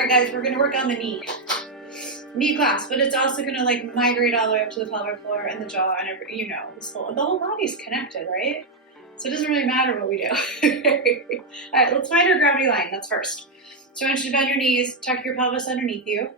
right, guys, we're gonna work on the knee clasp, but it's also gonna like migrate all the way up to the pelvic floor and the jaw and every, the whole body's connected, right? So it doesn't really matter what we do. All right, let's find our gravity line. That's first. So I want you to bend your knees, tuck your pelvis underneath you.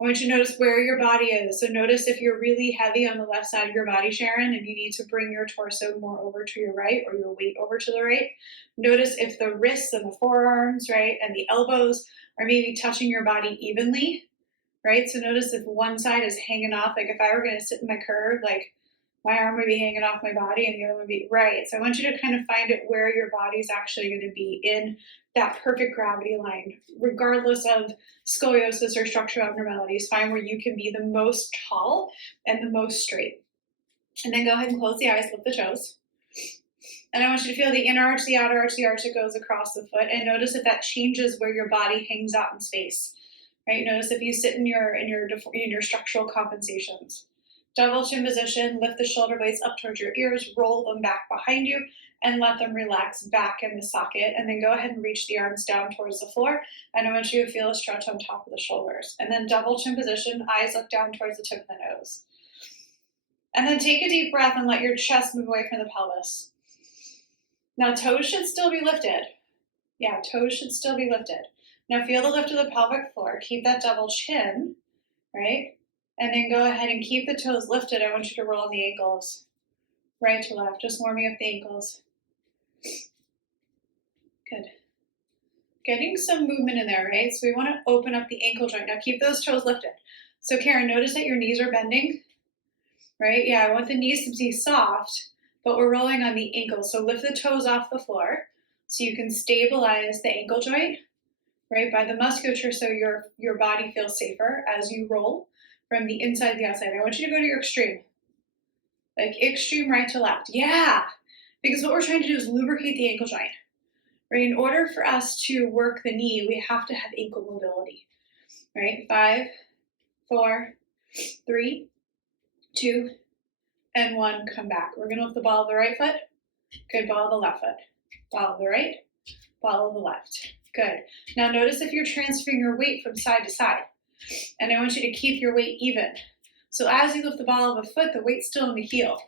I want you to notice where your body is. So notice if you're really heavy on the left side of your body, Sharon, and you need to bring your torso more over to your right or your weight over to the right. Notice if the wrists and the forearms, right, and the elbows are maybe touching your body evenly, right? So notice if one side is hanging off, like if I were going to sit in my curve, like my arm would be hanging off my body and the other would be right. So I want you to kind of find it where your body's actually going to be in that perfect gravity line, regardless of scoliosis or structural abnormalities. Find where you can be the most tall and the most straight. And then go ahead and close the eyes, lift the toes. And I want you to feel the inner arch, the outer arch, the arch that goes across the foot, and notice if that changes where your body hangs out in space. Right? Notice if you sit in your structural compensations. Double chin position, lift the shoulder blades up towards your ears, roll them back behind you, and let them relax back in the socket. And then go ahead and reach the arms down towards the floor. And I want you to feel a stretch on top of the shoulders. And then double chin position, eyes look down towards the tip of the nose. And then take a deep breath and let your chest move away from the pelvis. Now toes should still be lifted. Yeah, toes should still be lifted. Now feel the lift of the pelvic floor. Keep that double chin, right? And then go ahead and keep the toes lifted. I want you to roll the ankles right to left, just warming up the ankles. Good. Getting some movement in there, right? So we want to open up the ankle joint. Now keep those toes lifted. So Karen, notice that your knees are bending, right? Yeah, I want the knees to be soft, but we're rolling on the ankles. So lift the toes off the floor so you can stabilize the ankle joint, right, by the musculature so your body feels safer as you roll from the inside to the outside. I want you to go to your extreme, like extreme right to left. Yeah, because what we're trying to do is lubricate the ankle joint, right? In order for us to work the knee, we have to have ankle mobility, right? 5, 4, 3, 2, and 1. Come back. We're going to lift the ball of the right foot. Good. Ball of the left foot. Ball of the right. Ball of the left. Good. Now notice if you're transferring your weight from side to side. And I want you to keep your weight even. So as you lift the ball of a foot, the weight's still in the heel.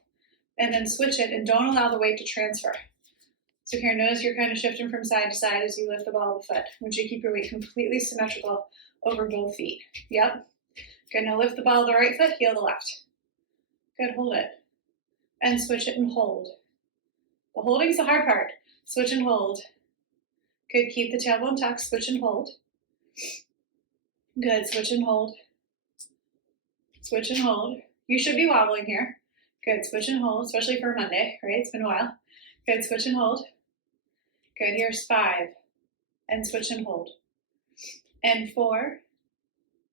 And then switch it and don't allow the weight to transfer. So here, notice you're kind of shifting from side to side as you lift the ball of the foot. I want you to keep your weight completely symmetrical over both feet. Yep. Good. Now lift the ball of the right foot, heel the left. Good. Hold it. And switch it and hold. The holding's the hard part. Switch and hold. Good. Keep the tailbone tucked. Switch and hold. Good. Switch and hold. Switch and hold. You should be wobbling here. Good. Switch and hold, especially for Monday, right? It's been a while. Good. Switch and hold. Good. Here's 5. And switch and hold. And 4.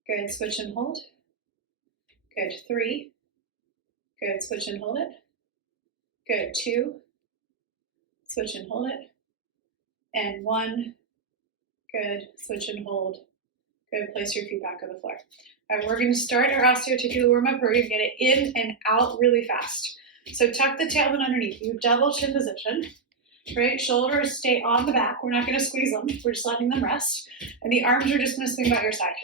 Good. Switch and hold. Good. 3. Good. Switch and hold it. Good. 2. Switch and hold it. And 1. Good. Switch and hold. Good. Place your feet back on the floor. All right, we're going to start our osteoarticular warm-up. We're going to get it in and out really fast. So tuck the tailbone underneath you. Double chin position. Right? Shoulders stay on the back. We're not going to squeeze them. We're just letting them rest. And the arms are just going to swing by your side.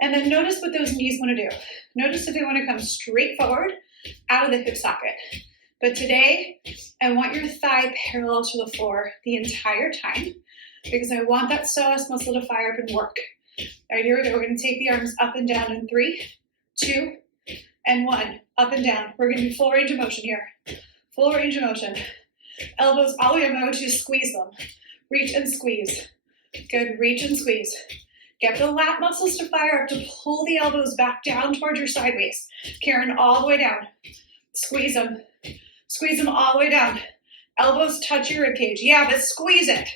And then notice what those knees want to do. Notice if they want to come straight forward out of the hip socket. But today, I want your thigh parallel to the floor the entire time because I want that psoas muscle to fire up and work. All right, here we go. We're going to take the arms up and down in 3, 2, and 1. Up and down. We're going to do full range of motion here. Full range of motion. Elbows all the way up. I want you to squeeze them. Reach and squeeze. Good. Reach and squeeze. Get the lat muscles to fire up to pull the elbows back down towards your side waist. Karen, all the way down. Squeeze them. Squeeze them all the way down. Elbows touch your ribcage. Yeah, but squeeze it.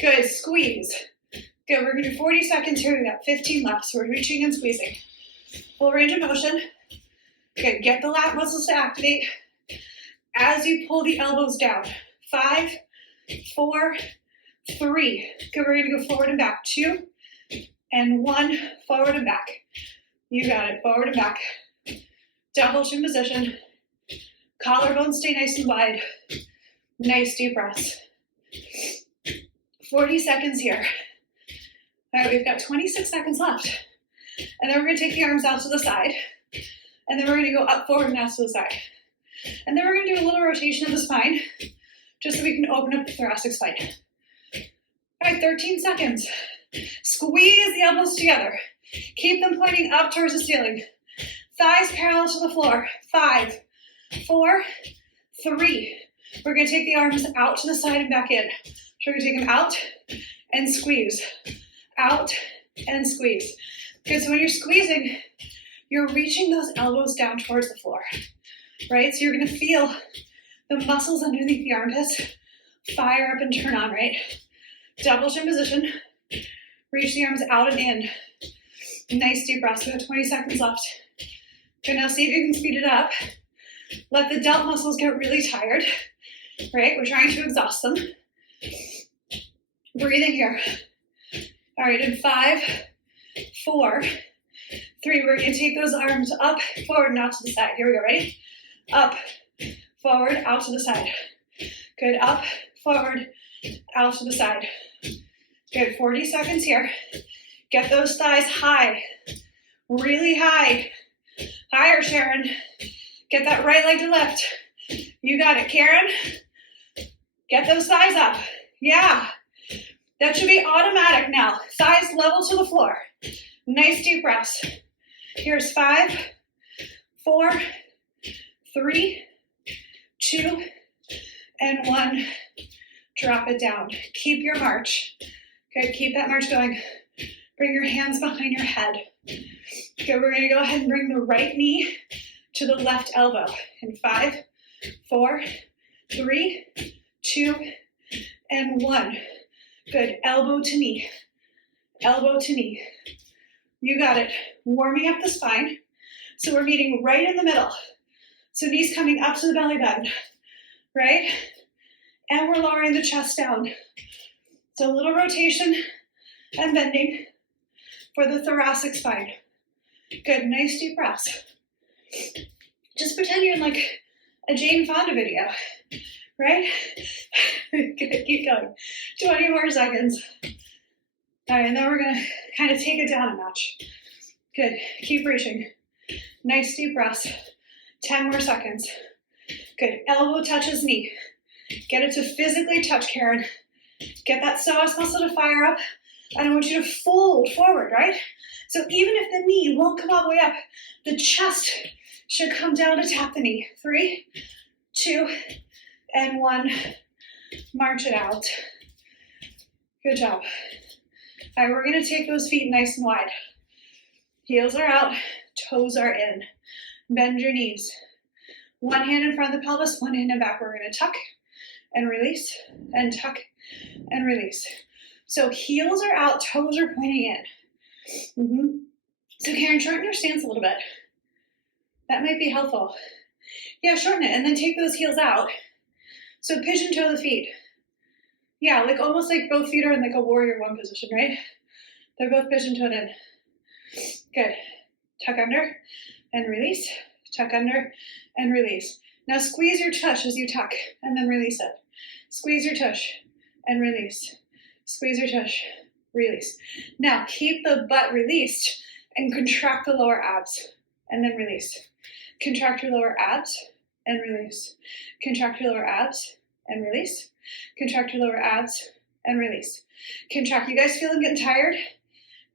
Good. Squeeze. Good. We're going to do 40 seconds here. We got 15 left. So we're reaching and squeezing. Full range of motion. Good. Get the lat muscles to activate as you pull the elbows down. 5, 4, 3. Good. We're going to go forward and back. 2 and 1. Forward and back. You got it. Forward and back. Double chin position. Collarbones stay nice and wide. Nice deep breaths. 40 seconds here. All right, we've got 26 seconds left. And then we're gonna take the arms out to the side. And then we're gonna go up, forward, and out to the side. And then we're gonna do a little rotation of the spine, just so we can open up the thoracic spine. All right, 13 seconds. Squeeze the elbows together. Keep them pointing up towards the ceiling. Thighs parallel to the floor. 5, 4, 3. We're gonna take the arms out to the side and back in. So we're gonna take them out and squeeze. Out and squeeze. Good, so when you're squeezing, you're reaching those elbows down towards the floor, right? So you're gonna feel the muscles underneath the armpits fire up and turn on, right? Double chin position. Reach the arms out and in. Nice deep breaths. We have 20 seconds left. Okay, now see if you can speed it up. Let the delt muscles get really tired, right? We're trying to exhaust them. Breathing here. All right, in 5, 4, 3, we're gonna take those arms up, forward, and out to the side. Here we go, ready? Up, forward, out to the side. Good, up, forward, out to the side. Good, 40 seconds here. Get those thighs high, really high. Higher, Sharon. Get that right leg to lift. You got it, Karen. Get those thighs up. Yeah. That should be automatic now. Thighs level to the floor. Nice deep breaths. Here's 5, 4, 3, 2, and 1. Drop it down. Keep your march. Good, keep that march going. Bring your hands behind your head. Okay, we're gonna go ahead and bring the right knee to the left elbow. In 5, 4, 3, 2, and 1. Good, elbow to knee. Elbow to knee. You got it. Warming up the spine. So we're meeting right in the middle. So knees coming up to the belly button, right? And we're lowering the chest down. So a little rotation and bending for the thoracic spine. Good, nice deep breaths. Just pretend you're in like a Jane Fonda video, right? Good, keep going. 20 more seconds. All right, and then we're gonna kind of take it down a notch. Good, keep reaching. Nice deep breaths. 10 more seconds. Good, elbow touches knee. Get it to physically touch, Karen. Get that psoas muscle to fire up. And I want you to fold forward, right? So even if the knee won't come all the way up, the chest should come down to tap the knee. 3, 2, and 1. March it out. Good job. All right, we're gonna take those feet nice and wide. Heels are out, toes are in. Bend your knees. One hand in front of the pelvis, one hand in back. We're gonna tuck and release, and tuck and release. So heels are out, toes are pointing in. So Karen, shorten your stance a little bit. That might be helpful. Yeah, shorten it, and then take those heels out. So pigeon toe the feet. Yeah, like almost like both feet are in like a warrior one position, right? They're both pigeon toed in. Good. Tuck under and release. Tuck under and release. Now squeeze your tush as you tuck and then release it. Squeeze your tush and release. Squeeze your tush, release. Now keep the butt released and contract the lower abs and then release. Contract your lower abs and release. Contract your lower abs and release. Contract your lower abs and release. Contract. You guys feeling getting tired?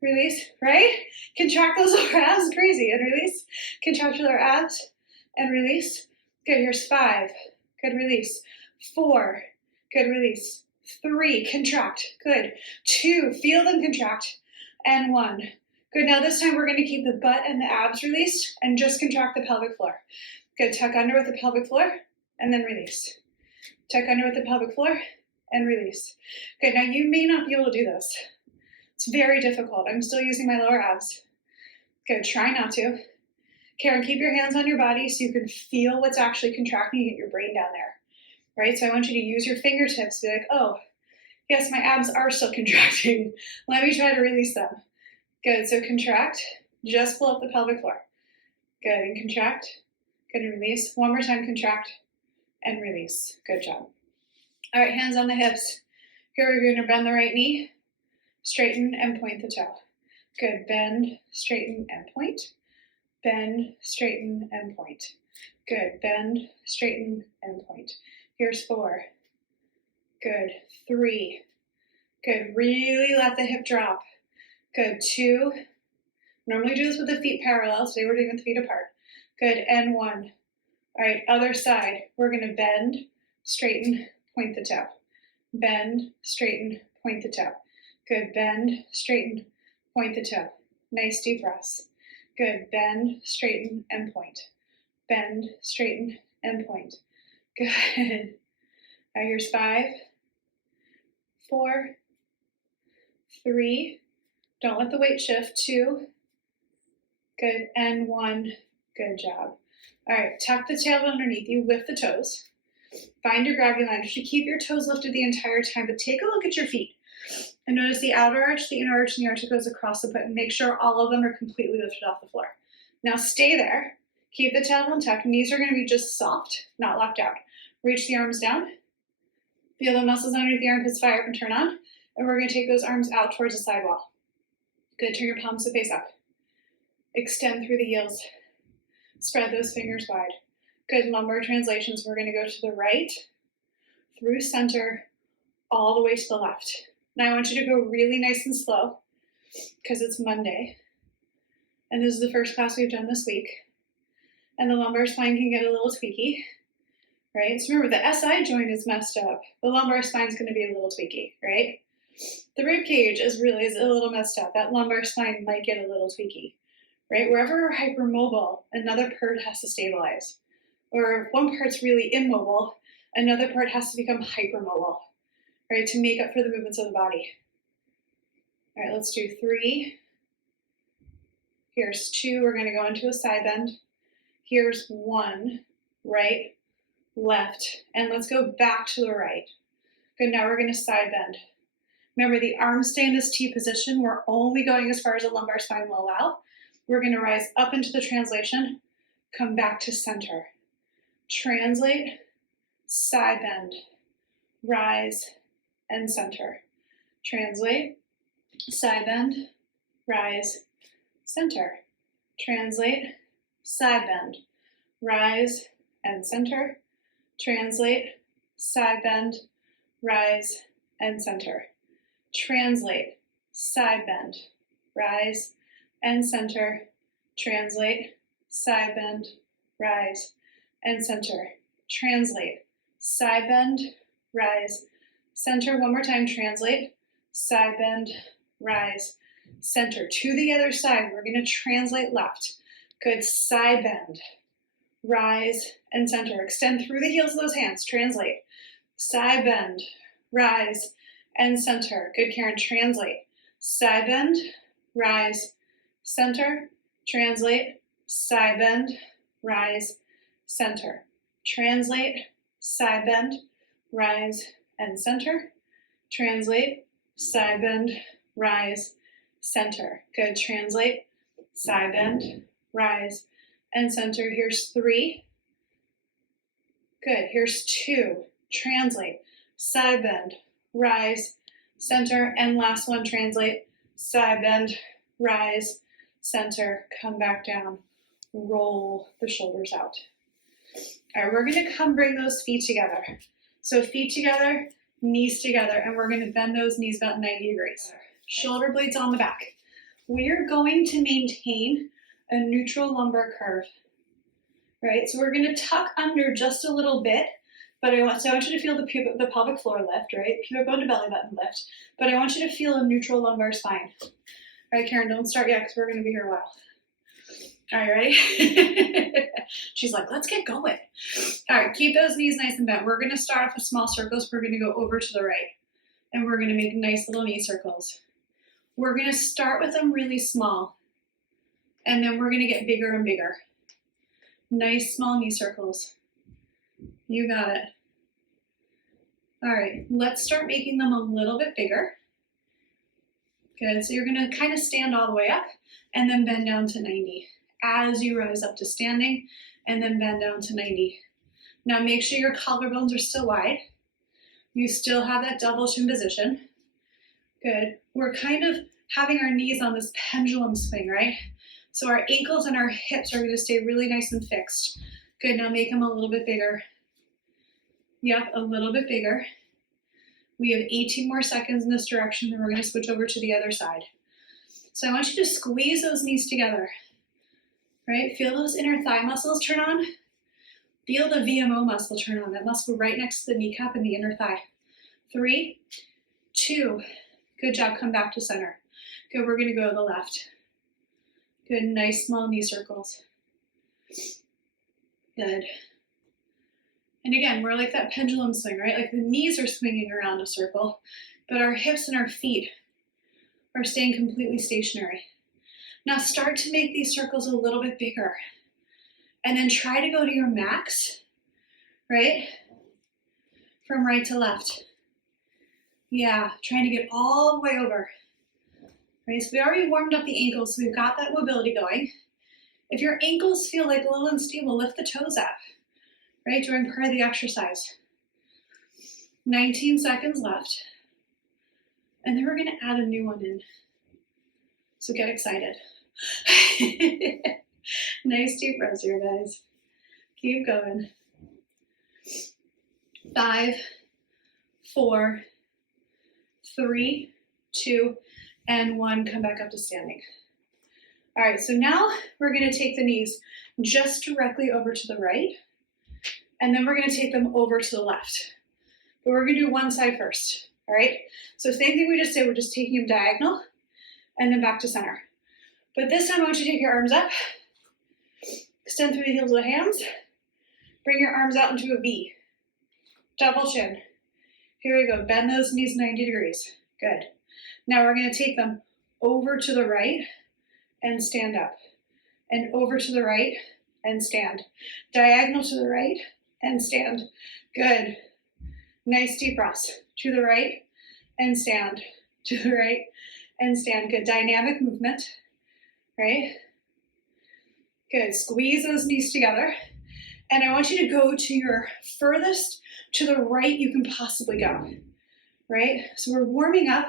Release, right? Contract those lower abs, crazy, and release. Contract your lower abs and release. Good, here's 5. Good, release. 4. Good, release. 3, contract. Good. 2, feel them contract. And 1. Good, now this time we're going to keep the butt and the abs released and just contract the pelvic floor. Good, tuck under with the pelvic floor and then release. Tuck under with the pelvic floor and release. Good, now you may not be able to do this. It's very difficult. I'm still using my lower abs. Good, try not to. Karen, keep your hands on your body so you can feel what's actually contracting and get your brain down there. Right, so I want you to use your fingertips. Be like, oh, yes, my abs are still contracting. Let me try to release them. Good, so contract. Just pull up the pelvic floor. Good, and contract. Good, and release. One more time, contract and release. Good job. All right, hands on the hips. Here we're going to bend the right knee. straighten and point the toe. Good, bend, straighten and point. Bend, straighten and point. Good, bend, straighten and point. Here's 4. Good, 3. Good, really let the hip drop. Good, 2. Normally do this with the feet parallel, today we're doing with the feet apart. Good, and 1. All right, other side. We're gonna bend, straighten, point the toe. Bend, straighten, point the toe. Good, bend, straighten, point the toe. Nice deep breaths. Good, bend, straighten, and point. Bend, straighten, and point. Good. Now here's 5, 4, 3. Don't let the weight shift. 2. Good, and 1. Good job. All right, tuck the tailbone underneath you, lift the toes. Find your gravity line. You should keep your toes lifted the entire time, but take a look at your feet. And notice the outer arch, the inner arch, and the arch that goes across the foot, and make sure all of them are completely lifted off the floor. Now stay there. Keep the tailbone tucked. Knees are going to be just soft, not locked out. Reach the arms down. Feel the muscles underneath the armpits fire up and turn on. And we're going to take those arms out towards the side wall. Good. Turn your palms to face up. Extend through the heels. Spread those fingers wide. Good. Lumbar translations. We're going to go to the right, through center, all the way to the left. Now I want you to go really nice and slow because it's Monday. And this is the first class we've done this week. And the lumbar spine can get a little tweaky, right? So remember, the SI joint is messed up. The lumbar spine is going to be a little tweaky, right? The rib cage is a little messed up. That lumbar spine might get a little tweaky, right? Wherever we're hypermobile, another part has to stabilize. Or if one part's really immobile, another part has to become hypermobile, right? To make up for the movements of the body. All right, let's do 3. Here's 2. We're going to go into a side bend. Here's 1. Right, left, and let's go back to the right. Good, now we're going to side bend. Remember, the arms stay in this T position. We're only going as far as the lumbar spine will allow. We're going to rise up into the translation, come back to center. Translate, side bend, rise, and center. Translate, side bend, rise, center. Translate, side bend, rise, and center. Translate, side bend, rise, and center. Translate, side bend, rise, and center. Translate, side bend, rise, and center. Translate, side bend, rise, center. One more time. Translate, side bend, rise, center. To the other side, we're going to translate left. Good, side bend, rise, and center. Extend through the heels of those hands. Translate, side bend, rise, and center. Good, Karen. Translate, side bend, rise, center. Translate, side bend, rise, center. Translate, side bend, rise, and center. Translate, side bend, rise, center. Good. Translate, side bend, rise, and center. Here's 3. Good. Here's 2. Translate, side bend, rise, center. And last one, translate, side bend, rise, center. Come back down. Roll the shoulders out. All right, we're going to come bring those feet together. So feet together, knees together, and we're going to bend those knees about 90 degrees. Shoulder blades on the back. We're going to maintain a neutral lumbar curve, right? So we're going to tuck under just a little bit, but I want you to feel the pelvic floor lift, right? Pubic bone to belly button lift, but I want you to feel a neutral lumbar spine. All right, Karen, don't start yet because we're going to be here a while. All right, ready? She's like, let's get going. All right, keep those knees nice and bent. We're going to start off with small circles. We're going to go over to the right, and we're going to make nice little knee circles. We're going to start with them really small, and then we're going to get bigger and bigger. Nice small knee circles. You got it. All right, let's start making them a little bit bigger. Good, so you're going to kind of stand all the way up and then bend down to 90 as you rise up to standing and then bend down to 90. Now make sure your collarbones are still wide. You still have that double chin position. Good. we're kind of having our knees on this pendulum swing, right? So our ankles and our hips are gonna stay really nice and fixed. Good, now make them a little bit bigger. Yep, a little bit bigger. We have 18 more seconds in this direction, then we're gonna switch over to the other side. So I want you to squeeze those knees together, right? Feel those inner thigh muscles turn on. Feel the VMO muscle turn on, that muscle right next to the kneecap and the inner thigh. 3, 2, good job, come back to center. Good, we're gonna go to the left. Good, nice small knee circles. Good. And again, we're like that pendulum swing, right? Like the knees are swinging around a circle, but our hips and our feet are staying completely stationary. Now start to make these circles a little bit bigger. And then try to go to your max, right? From right to left. Yeah, trying to get all the way over. Right, so we already warmed up the ankles, so we've got that mobility going. If your ankles feel like a little unstable, lift the toes up, right, during part of the exercise. 19 seconds left. And then we're gonna add a new one in. So get excited. Nice deep breaths here, guys. Keep going. 5, 4, 3, 2, and 1. Come back up to standing. All right, so now we're gonna take the knees just directly over to the right, and then we're gonna take them over to the left. But we're gonna do one side first, all right? So same thing we just did, we're just taking them diagonal, and then back to center. But this time I want you to take your arms up, extend through the heels of the hands, bring your arms out into a V. Double chin. Here we go, bend those knees 90 degrees. Good. Now we're gonna take them over to the right and stand up. And over to the right and stand. Diagonal to the right and stand. Good. Nice deep breaths. To the right and stand. To the right and stand. Good. Dynamic movement. Right? Good. Squeeze those knees together. And I want you to go to your furthest to the right you can possibly go. Right? So we're warming up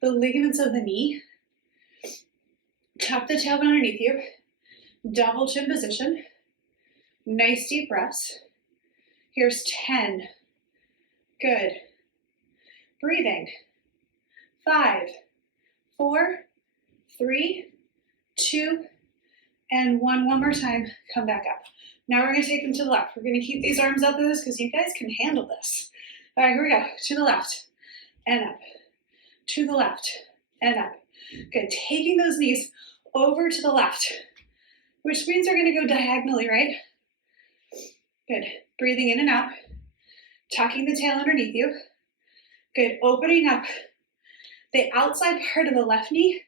the ligaments of the knee. Tuck the tailbone underneath you. Double chin position. Nice deep breaths. Here's 10. Good. Breathing. 5, 4, 3, 2, and 1. One more time. Come back up. Now we're going to take them to the left. We're going to keep these arms up with us because you guys can handle this. All right, here we go. To the left and up. To the left and up. Good. Taking those knees over to the left, which means they're going to go diagonally, right? Good. Breathing in and out. Tucking the tail underneath you. Good. Opening up the outside part of the left knee,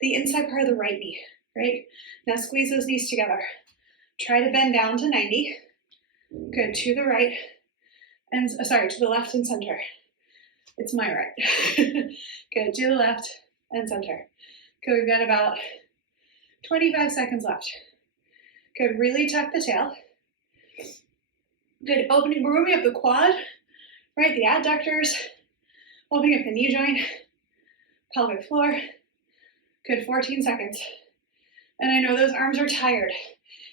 the inside part of the right knee, right? Now squeeze those knees together. Try to bend down to 90. Good. To the right and, to the left and center. It's my right. Good. To the left and center. Good. We've got about 25 seconds left. Good. Really tuck the tail. Good. Opening, we're moving up the quad, right? The adductors. Opening up the knee joint. Pelvic floor. Good. 14 seconds. And I know those arms are tired.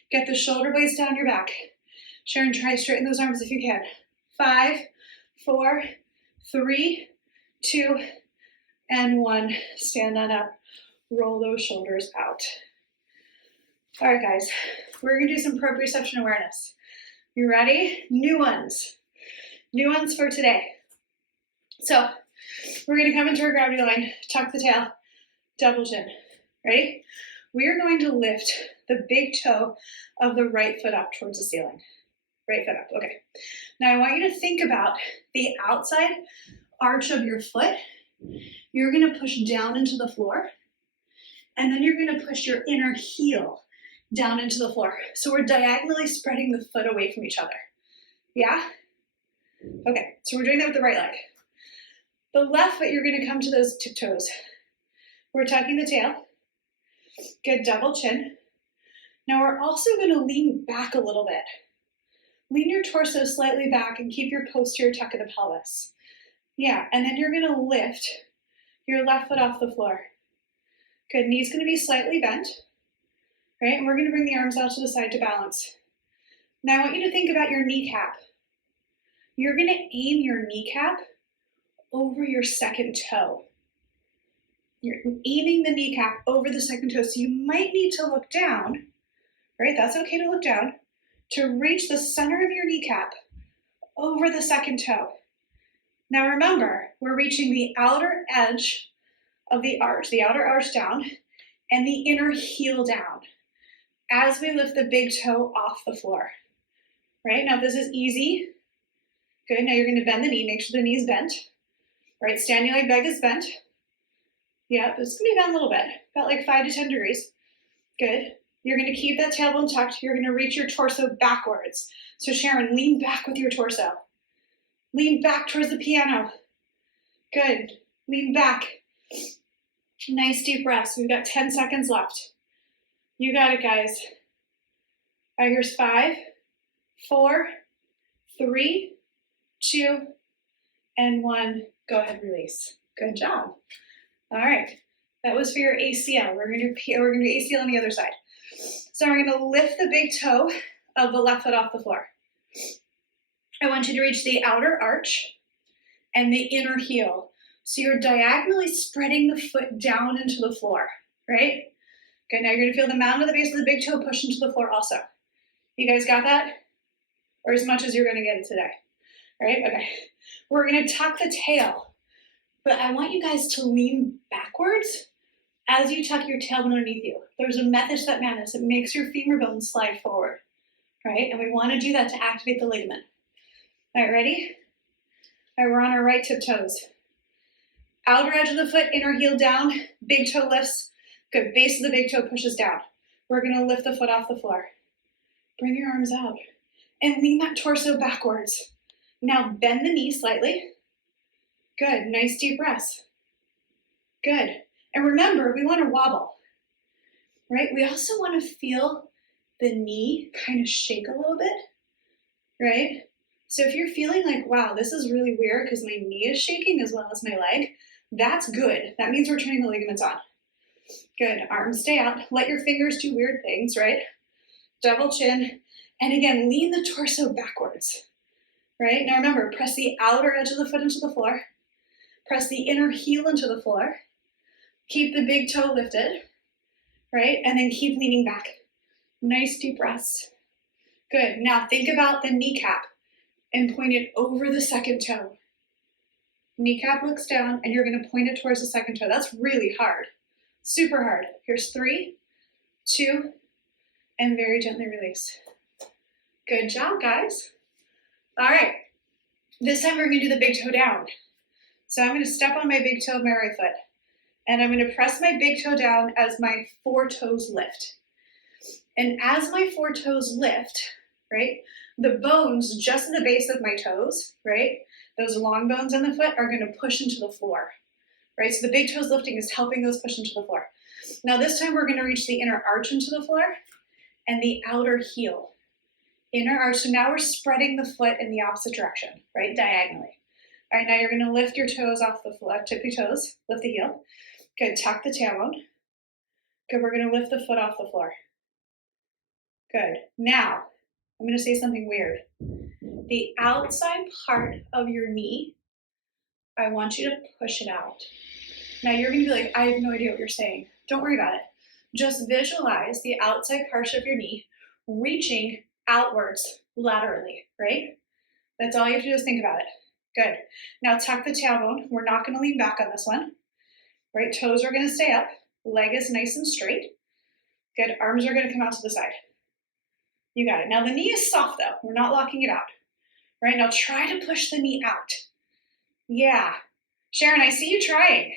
Get the shoulder blades down your back. Sharon, try to straighten those arms if you can. 5, 4, 3, 2, and 1. Stand on up. Roll those shoulders out. All right, guys. We're going to do some proprioception awareness. You ready? New ones. New ones for today. So we're going to come into our gravity line, tuck the tail, double chin. Ready? We are going to lift the big toe of the right foot up towards the ceiling. Right foot up. Okay. Now I want you to think about the outside arch of your foot. You're going to push down into the floor, and then you're going to push your inner heel down into the floor. So we're diagonally spreading the foot away from each other. Yeah? Okay, so we're doing that with the right leg. The left foot, you're going to come to those tiptoes. We're tucking the tail. Good, double chin. Now we're also going to lean back a little bit. Lean your torso slightly back and keep your posterior tuck of the pelvis. Yeah, and then you're going to lift your left foot off the floor. Good, knee's gonna be slightly bent, right? And we're gonna bring the arms out to the side to balance. Now I want you to think about your kneecap. You're gonna aim your kneecap over your second toe. You're aiming the kneecap over the second toe, so you might need to look down, right? That's okay to look down, to reach the center of your kneecap over the second toe. Now remember, we're reaching the outer edge of the outer arch down, and the inner heel down as we lift the big toe off the floor, right? Now this is easy. Good, now you're gonna bend the knee, make sure the knee's bent. All right, standing leg bag is bent. Yeah, it's gonna be bent a little bit, about like 5 to 10 degrees. Good. You're gonna keep that tailbone tucked. You're gonna reach your torso backwards. So Sharon, lean back with your torso. Lean back towards the piano. Good. Lean back. Nice deep breaths. We've got 10 seconds left. You got it, guys. All right, here's 5, 4, 3, 2, and 1. Go ahead, release. Good job. All right, that was for your ACL. We're gonna do ACL on the other side. So we're gonna lift the big toe of the left foot off the floor. I want you to reach the outer arch and the inner heel. So you're diagonally spreading the foot down into the floor, right? Okay, now you're gonna feel the mound of the base of the big toe push into the floor also. You guys got that? Or as much as you're gonna get it today, right? Okay, we're gonna tuck the tail. But I want you guys to lean backwards as you tuck your tailbone underneath you. There's a method to that madness. It makes your femur bone slide forward, right? And we want to do that to activate the ligament. All right, ready? All right, we're on our right tip toes. Outer edge of the foot, inner heel down, big toe lifts. Good, base of the big toe pushes down. We're gonna lift the foot off the floor. Bring your arms out and lean that torso backwards. Now bend the knee slightly. Good, nice deep breaths. Good, and remember, we wanna wobble, right? We also wanna feel the knee kind of shake a little bit, right? So if you're feeling like, wow, this is really weird because my knee is shaking as well as my leg, that's good. That means we're turning the ligaments on. Good, arms stay out. Let your fingers do weird things, right? Double chin, and again, lean the torso backwards, right? Now remember, press the outer edge of the foot into the floor. Press the inner heel into the floor. Keep the big toe lifted, right? And then keep leaning back. Nice deep breaths. Good. Now think about the kneecap and point it over the second toe. Kneecap looks down and you're gonna point it towards the second toe. That's really hard, super hard. Here's 3, 2, and very gently release. Good job, guys. All right, this time we're gonna do the big toe down. So I'm gonna step on my big toe of my right foot and I'm gonna press my big toe down as my 4 toes lift. And as my 4 toes lift, right, the bones just at the base of my toes, right, those long bones in the foot are gonna push into the floor, right? So the big toes lifting is helping those push into the floor. Now this time we're gonna reach the inner arch into the floor and the outer heel. Inner arch, so now we're spreading the foot in the opposite direction, right, diagonally. All right, now you're gonna lift your toes off the floor, tip your toes, lift the heel. Good, tuck the tailbone. Good, we're gonna lift the foot off the floor. Good, now, I'm gonna say something weird. The outside part of your knee, I want you to push it out. Now you're gonna be like, I have no idea what you're saying. Don't worry about it. Just visualize the outside part of your knee reaching outwards laterally, right? That's all you have to do is think about it. Good. Now tuck the tailbone. We're not gonna lean back on this one, right? Toes are gonna stay up. Leg is nice and straight. Good, arms are gonna come out to the side. You got it. Now the knee is soft though. We're not locking it out. Right, now try to push the knee out. Yeah. Sharon, I see you trying.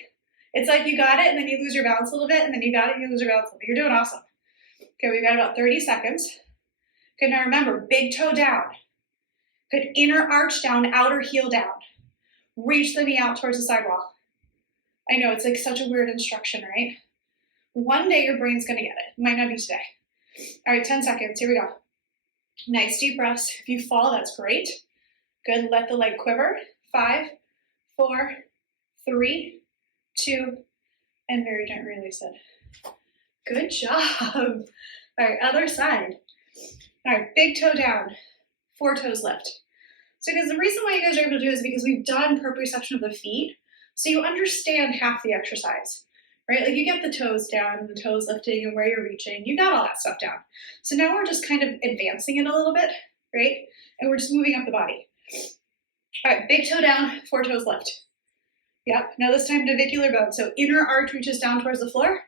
It's like you got it and then you lose your balance a little bit and then you got it and you lose your balance a little bit. You're doing awesome. Okay, we've got about 30 seconds. Good, now remember, big toe down. Good, inner arch down, outer heel down. Reach the knee out towards the sidewall. I know, it's like such a weird instruction, right? One day your brain's gonna get it. Might not be today. All right, 10 seconds, here we go. Nice deep breaths. If you fall, that's great. Good, let the leg quiver. 5, 4, 3, 2, and very gently release it. Good job. All right, other side. All right, big toe down, 4 toes lift. So because the reason why you guys are able to do it is because we've done proprioception of the feet, so you understand half the exercise, right? Like you get the toes down and the toes lifting and where you're reaching, you got all that stuff down. So now we're just kind of advancing it a little bit, right? And we're just moving up the body. All right, big toe down, 4 toes lift. Yep, now this time navicular bone. So inner arch reaches down towards the floor,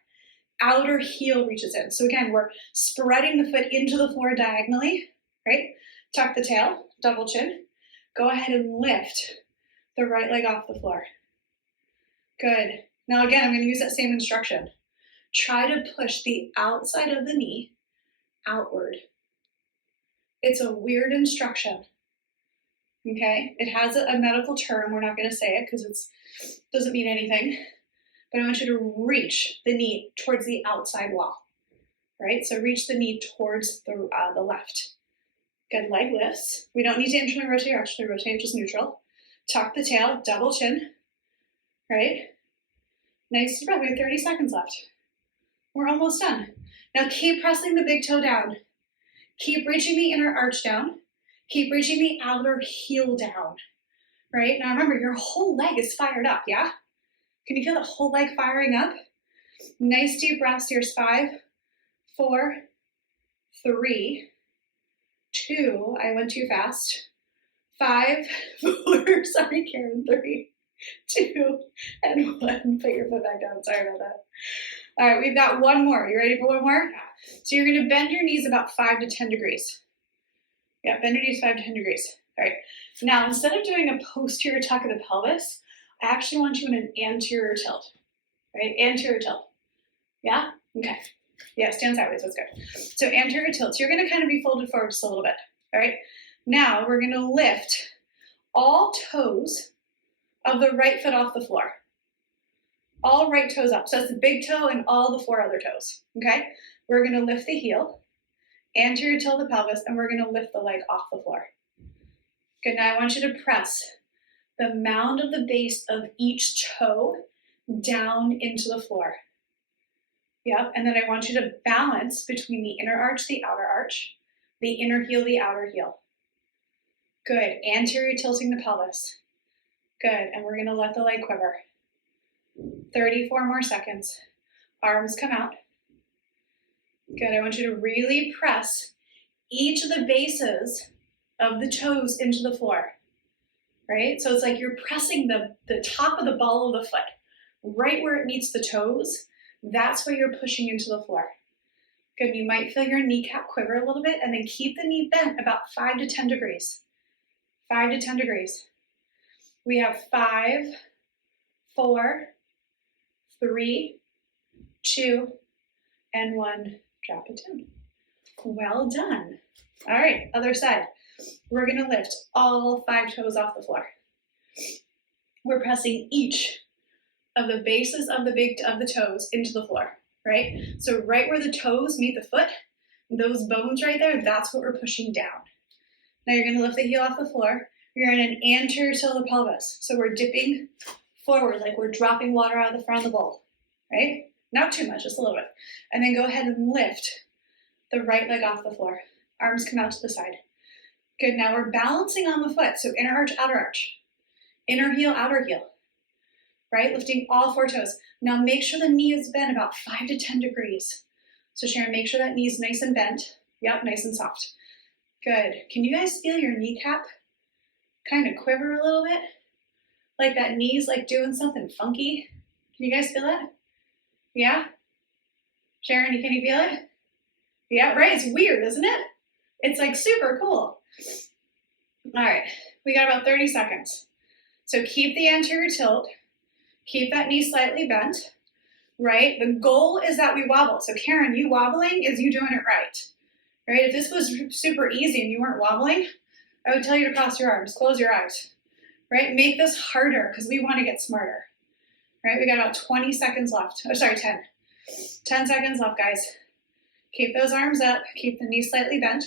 outer heel reaches in. So again, we're spreading the foot into the floor diagonally, right? Tuck the tail, double chin. Go ahead and lift the right leg off the floor. Good. Now again, I'm going to use that same instruction. Try to push the outside of the knee outward. It's a weird instruction. Okay? It has a medical term. We're not going to say it because it doesn't mean anything. But I want you to reach the knee towards the outside wall. Right? So reach the knee towards the left. Good, leg lifts. We don't need to internally rotate or externally rotate, just neutral. Tuck the tail, double chin, right? Nice breath, we have 30 seconds left. We're almost done. Now keep pressing the big toe down. Keep reaching the inner arch down. Keep reaching the outer heel down, right? Now remember, your whole leg is fired up, yeah? Can you feel the whole leg firing up? Nice deep breaths. Here's 5, 4, 3, 2, I went too fast. 5, 4, sorry Karen, 3, 2, and 1. Put your foot back down, sorry about that. All right, we've got one more. You ready for one more? Yeah. So you're gonna bend your knees about 5 to 10 degrees. Yeah, bend your knees 5 to 10 degrees. All right, now instead of doing a posterior tuck of the pelvis, I actually want you in an anterior tilt, right? Anterior tilt, yeah? Okay. Yeah, stand sideways, that's good. So anterior tilt, so you're gonna kind of be folded forward just a little bit, all right? Now we're gonna lift all toes of the right foot off the floor. All right toes up, so that's the big toe and all the 4 other toes, okay? We're gonna lift the heel, anterior tilt the pelvis, and we're gonna lift the leg off the floor. Good, now I want you to press the mound of the base of each toe down into the floor. Yep, and then I want you to balance between the inner arch, the outer arch, the inner heel, the outer heel. Good, anterior tilting the pelvis. Good, and we're gonna let the leg quiver. 34 more seconds. Arms come out. Good, I want you to really press each of the bases of the toes into the floor, right? So it's like you're pressing the top of the ball of the foot, right where it meets the toes. That's where you're pushing into the floor. Good, you might feel your kneecap quiver a little bit, and then keep the knee bent about 5 to 10 degrees. 5 to 10 degrees. We have 5, 4, 3, 2, and 1. Drop it down. Well done. All right, other side. We're gonna lift all 5 toes off the floor. We're pressing each of the bases of the toes into the floor, right? So right where the toes meet the foot, those bones right there, that's what we're pushing down. Now you're gonna lift the heel off the floor. You're in an anterior tilt of the pelvis. So we're dipping forward like we're dropping water out of the front of the bowl, right? Not too much, just a little bit. And then go ahead and lift the right leg off the floor. Arms come out to the side. Good, now we're balancing on the foot. So inner arch, outer arch. Inner heel, outer heel. Right, lifting all 4 toes. Now make sure the knee is bent about 5 to 10 degrees. So Sharon, make sure that knee is nice and bent. Yep, nice and soft. Good. Can you guys feel your kneecap kind of quiver a little bit? Like that knee's like doing something funky. Can you guys feel that? Yeah? Sharon, can you feel it? Yeah, right? It's weird, isn't it? It's like super cool. All right, we got about 30 seconds. So keep the anterior tilt. Keep that knee slightly bent, right? The goal is that we wobble. So Karen, you wobbling is you doing it right, right? If this was super easy and you weren't wobbling, I would tell you to cross your arms, close your eyes, right? Make this harder because we want to get smarter, right? We got about 20 seconds left. Oh, sorry, 10. 10 seconds left, guys. Keep those arms up. Keep the knee slightly bent.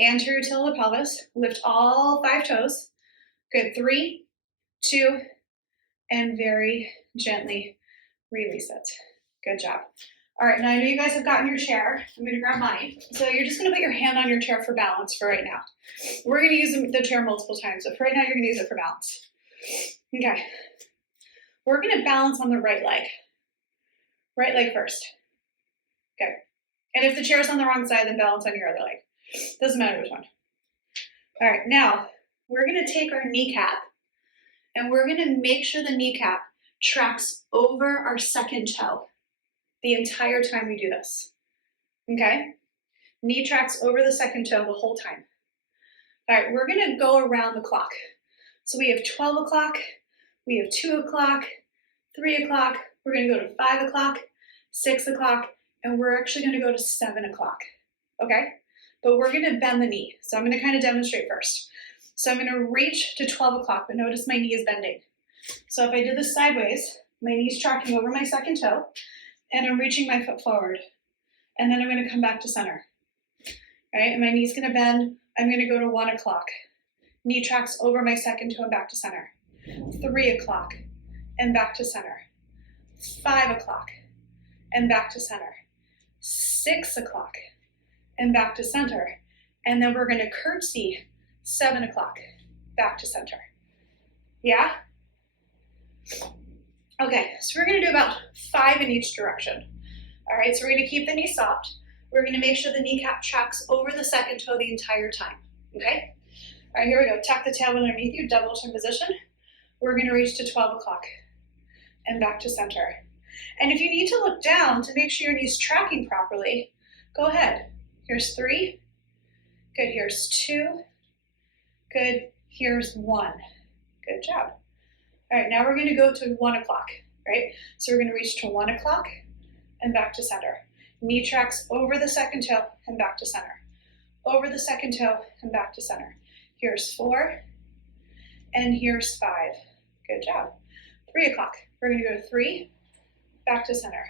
Anterior tilt of the pelvis. Lift all 5 toes. Good, 3, 2, and very gently Release it. Good job. All right, now I know you guys have gotten your chair. I'm gonna grab mine. So you're just gonna put your hand on your chair for balance for right now. We're gonna use the chair multiple times, but for right now you're gonna use it for balance. Okay. We're gonna balance on the right leg. Right leg first. Okay. And if the chair's on the wrong side, then balance on your other leg. Doesn't matter which one. All right, now we're gonna take our kneecap and we're gonna make sure the kneecap tracks over our second toe the entire time we do this. Okay? Knee tracks over the second toe the whole time. All right, we're gonna go around the clock. So we have 12 o'clock, we have 2 o'clock, 3 o'clock, we're gonna go to 5 o'clock, 6 o'clock, and we're actually gonna go to 7 o'clock, okay? But we're gonna bend the knee. So I'm gonna kind of demonstrate first. So I'm gonna reach to 12 o'clock, but notice my knee is bending. So if I did this sideways, my knee's tracking over my second toe, and I'm reaching my foot forward. And then I'm gonna come back to center. All right, and my knee's gonna bend. I'm gonna go to 1 o'clock. Knee tracks over my second toe and back to center. 3 o'clock and back to center. 5 o'clock and back to center. 6 o'clock and back to center. And then we're gonna curtsy 7 o'clock, back to center. Yeah? Okay, so we're gonna do about 5 in each direction. All right, so we're gonna keep the knee soft. We're gonna make sure the kneecap tracks over the second toe the entire time, okay? All right, here we go. Tuck the tailbone underneath you, double chin position. We're gonna reach to 12 o'clock and back to center. And if you need to look down to make sure your knee's tracking properly, go ahead. Here's 3, good, here's 2, good, here's 1. Good job. All right, now we're gonna go to 1 o'clock, right? So we're gonna reach to 1 o'clock and back to center. Knee tracks over the second toe and back to center. Over the second toe and back to center. Here's 4, and here's 5. Good job. 3 o'clock, we're gonna go to 3, back to center.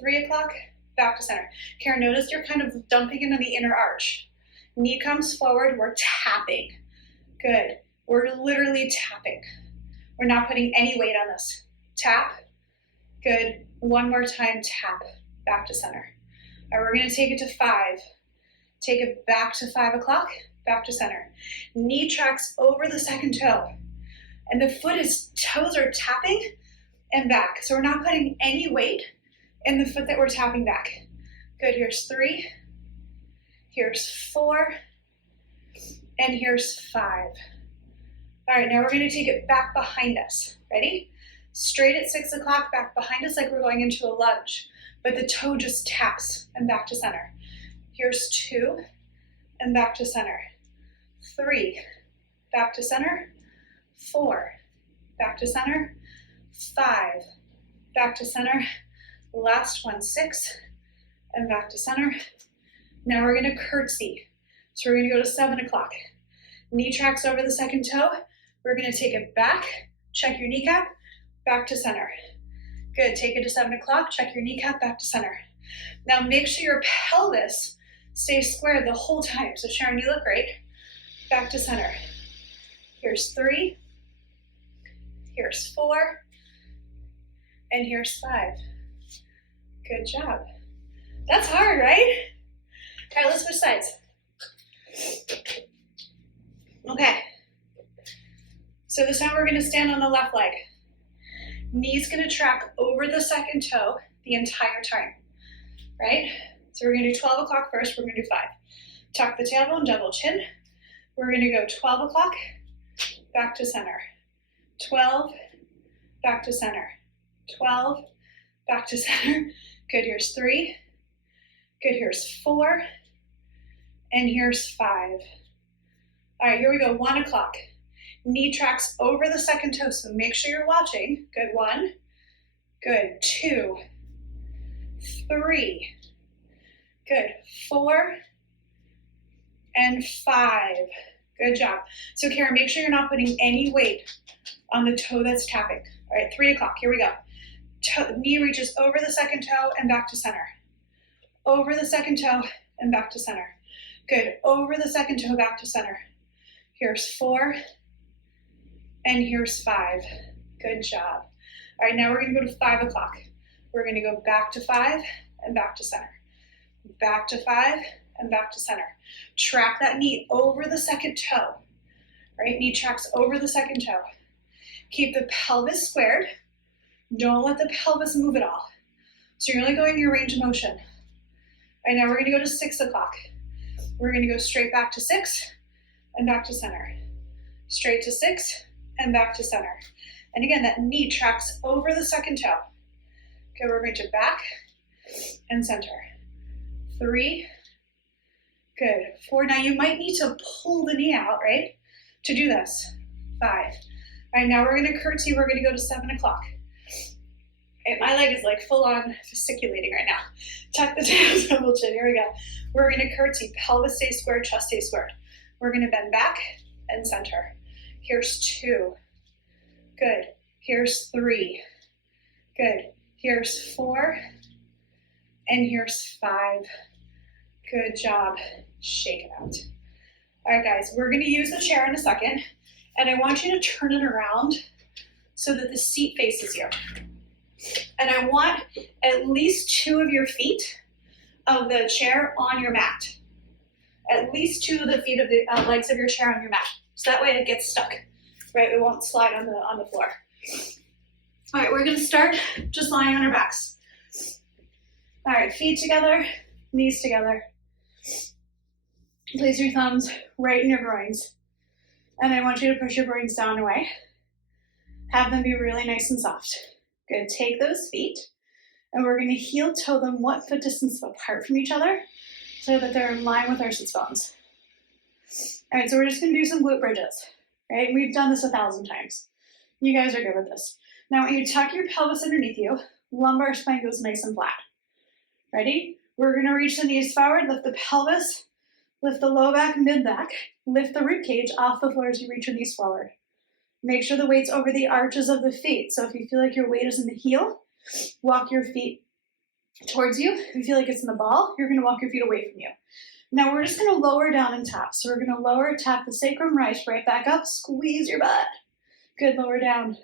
3 o'clock, back to center. Karen, notice you're kind of dumping into the inner arch. Knee comes forward, we're tapping. Good, we're literally tapping. We're not putting any weight on this. Tap, good. 1 more time, tap, back to center. All right, we're gonna take it to 5. Take it back to 5 o'clock, back to center. Knee tracks over the second toe. And the toes are tapping and back. So we're not putting any weight in the foot that we're tapping back. Good, here's 3, here's 4, and here's 5. All right, now we're gonna take it back behind us. Ready? Straight at 6 o'clock, back behind us like we're going into a lunge, but the toe just taps and back to center. Here's 2, and back to center. 3, back to center. 4, back to center. 5, back to center. Last one, 6, and back to center. Now we're gonna curtsy. So we're gonna go to 7 o'clock. Knee tracks over the second toe. We're gonna take it back, check your kneecap, back to center. Good, take it to 7 o'clock, check your kneecap, back to center. Now make sure your pelvis stays squared the whole time. So Sharon, you look great. Back to center. Here's 3, here's 4, and here's 5. Good job. That's hard, right? All right, let's switch sides. Okay. So this time we're gonna stand on the left leg. Knee's gonna track over the second toe the entire time, right? So we're gonna do 12 o'clock first, we're gonna do 5. Tuck the tailbone, double chin. We're gonna go 12 o'clock, back to center. 12, back to center. 12, back to center. Good, here's 3. Good, here's 4. And here's 5. All right, here we go, 1 o'clock. Knee tracks over the second toe, so make sure you're watching. Good, 1. Good, 2. 3. Good, 4. And 5. Good job. So Karen, make sure you're not putting any weight on the toe that's tapping. All right, 3 o'clock, here we go. Knee reaches over the second toe and back to center. Over the second toe and back to center. Good, over the second toe, back to center. Here's 4, and here's 5. Good job. All right, now we're gonna go to 5 o'clock. We're gonna go back to 5 and back to center. Back to 5 and back to center. Track that knee over the second toe, right? Knee tracks over the second toe. Keep the pelvis squared. Don't let the pelvis move at all. So you're only going your range of motion. All right, now we're gonna go to 6 o'clock. We're gonna go straight back to 6 and back to center. Straight to 6 and back to center. And again, that knee tracks over the second toe. Okay, we're going to back and center. 3, good. 4, now you might need to pull the knee out, right? To do this. 5. All right, now we're gonna curtsy, we're gonna go to 7 o'clock. Okay, my leg is like full on gesticulating right now. Tuck the tails, double chin, here we go. We're gonna curtsy, pelvis stays squared, chest stays squared. We're gonna bend back and center. Here's 2, good. Here's 3, good. Here's 4, and here's 5. Good job, shake it out. All right, guys, we're gonna use the chair in a second, and I want you to turn it around so that the seat faces you. And I want at least 2 of your feet of the chair on your mat. At least 2 of the feet of the legs of your chair on your mat. So that way it gets stuck, right? It won't slide on the floor. All right, we're gonna start just lying on our backs. All right, feet together, knees together. Place your thumbs right in your groins. And I want you to push your groins down and away. Have them be really nice and soft. Good, take those feet, and we're gonna heel toe them 1 foot distance apart from each other so that they're in line with our sits bones. All right, so we're just gonna do some glute bridges, right? We've done this 1,000 times. You guys are good with this. Now when you tuck your pelvis underneath you, lumbar spine goes nice and flat. Ready? We're gonna reach the knees forward, lift the pelvis, lift the low back, mid back, lift the rib cage off the floor as you reach your knees forward. Make sure the weight's over the arches of the feet. So if you feel like your weight is in the heel, walk your feet towards you. If you feel like it's in the ball, you're gonna walk your feet away from you. Now we're just gonna lower down and tap. So we're gonna lower, tap the sacrum, rise right back up, squeeze your butt. Good, lower down,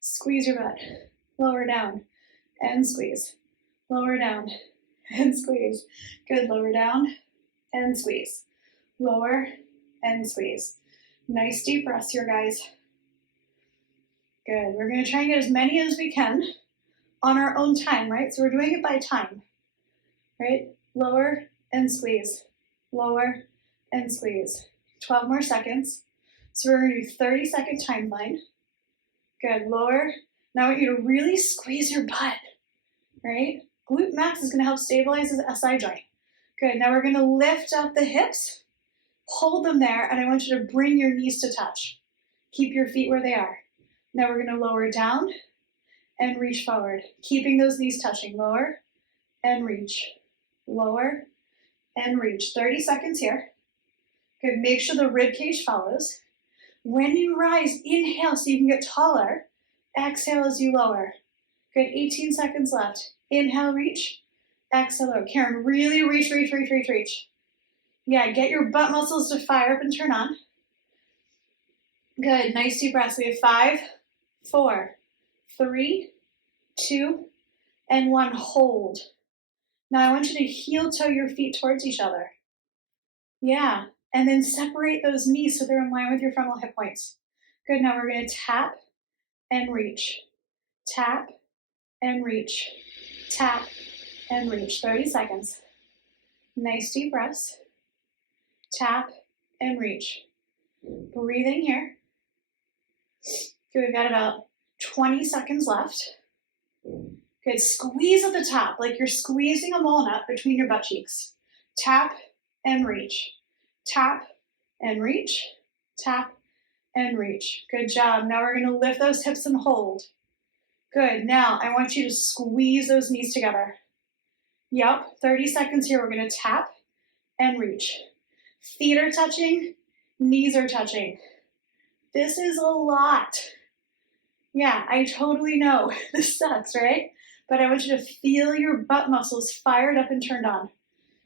squeeze your butt, lower down, and squeeze. Lower down, and squeeze. Good, lower down, and squeeze. Lower, and squeeze. Nice deep breaths here, guys. Good, we're gonna try and get as many as we can on our own time, right? So we're doing it by time, right? Lower and squeeze, lower and squeeze. 12 more seconds. So we're gonna do 30-second timeline. Good, lower. Now I want you to really squeeze your butt, right? Glute max is gonna help stabilize the SI joint. Good, now we're gonna lift up the hips, hold them there, and I want you to bring your knees to touch. Keep your feet where they are. Now we're gonna lower down and reach forward, keeping those knees touching. Lower and reach, lower and reach. 30 seconds here. Good, make sure the rib cage follows. When you rise, inhale so you can get taller. Exhale as you lower. Good, 18 seconds left. Inhale, reach. Exhale, lower. Karen, really reach, reach, reach, reach, reach. Yeah, get your butt muscles to fire up and turn on. Good, nice deep breaths. We have 5, 4, 3, 2, and 1. Hold. Now I want you to heel toe your feet towards each other. Yeah, and then separate those knees so they're in line with your frontal hip points. Good, now we're gonna tap and reach. Tap and reach. Tap and reach. 30 seconds. Nice deep breaths. Tap and reach. Breathing here. Good, we've got about 20 seconds left. Good, squeeze at the top like you're squeezing a walnut between your butt cheeks. Tap and reach. Tap and reach. Tap and reach. Good job. Now we're gonna lift those hips and hold. Good, now I want you to squeeze those knees together. Yup, 30 seconds here. We're gonna tap and reach. Feet are touching, knees are touching. This is a lot. Yeah, I totally know. This sucks, right? But I want you to feel your butt muscles fired up and turned on.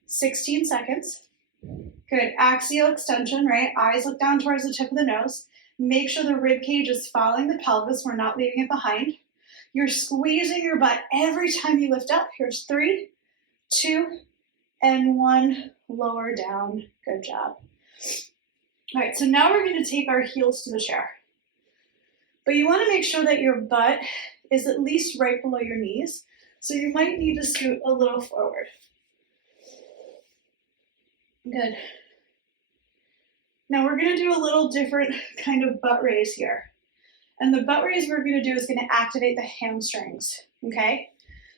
16 seconds. Good, axial extension, right? Eyes look down towards the tip of the nose. Make sure the rib cage is following the pelvis. We're not leaving it behind. You're squeezing your butt every time you lift up. Here's 3, 2, and 1. Lower down. Good job. All right, so now we're going to take our heels to the chair. But you want to make sure that your butt is at least right below your knees. So you might need to scoot a little forward. Good. Now we're going to do a little different kind of butt raise here. And the butt raise we're going to do is going to activate the hamstrings, okay?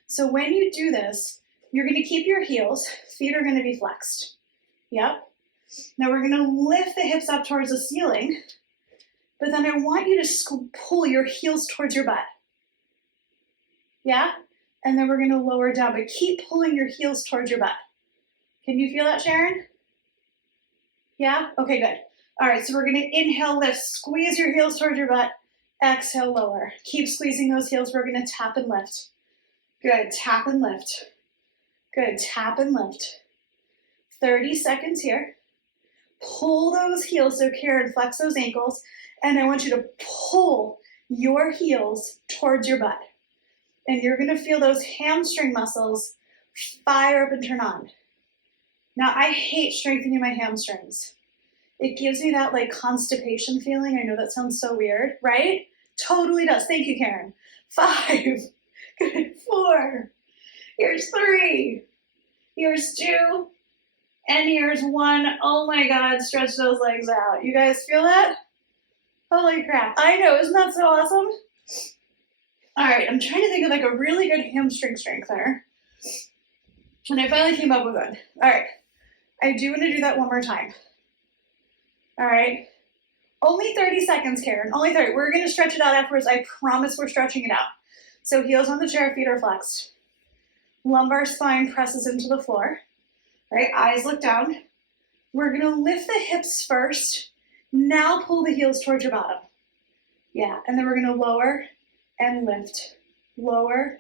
So when you do this, you're going to keep your heels. Feet are going to be flexed. Yep. Now we're going to lift the hips up towards the ceiling. But then I want you to pull your heels towards your butt. Yeah? And then we're going to lower down, but keep pulling your heels towards your butt. Can you feel that, Sharon? Yeah? Okay, good. All right, so we're going to inhale, lift, squeeze your heels towards your butt. Exhale, lower. Keep squeezing those heels. We're going to tap and lift. Good. Tap and lift. Good. Tap and lift. 30 seconds here. Pull those heels. So Karen, flex those ankles. And I want you to pull your heels towards your butt. And you're going to feel those hamstring muscles fire up and turn on. Now, I hate strengthening my hamstrings. It gives me that like constipation feeling. I know that sounds so weird, right? Totally does. Thank you, Karen. 5. Good. 4. Here's 3. Here's 2. And here's 1. Oh my God, stretch those legs out. You guys feel that? Holy crap. I know, isn't that so awesome? All right, I'm trying to think of like a really good hamstring strengthener. And I finally came up with one. All right, I do want to do that one more time. All right, only 30 seconds, Karen, only 30. We're gonna stretch it out afterwards. I promise we're stretching it out. So heels on the chair, feet are flexed. Lumbar spine presses into the floor. All right, eyes look down. We're gonna lift the hips first. Now pull the heels towards your bottom. Yeah, and then we're gonna lower and lift. Lower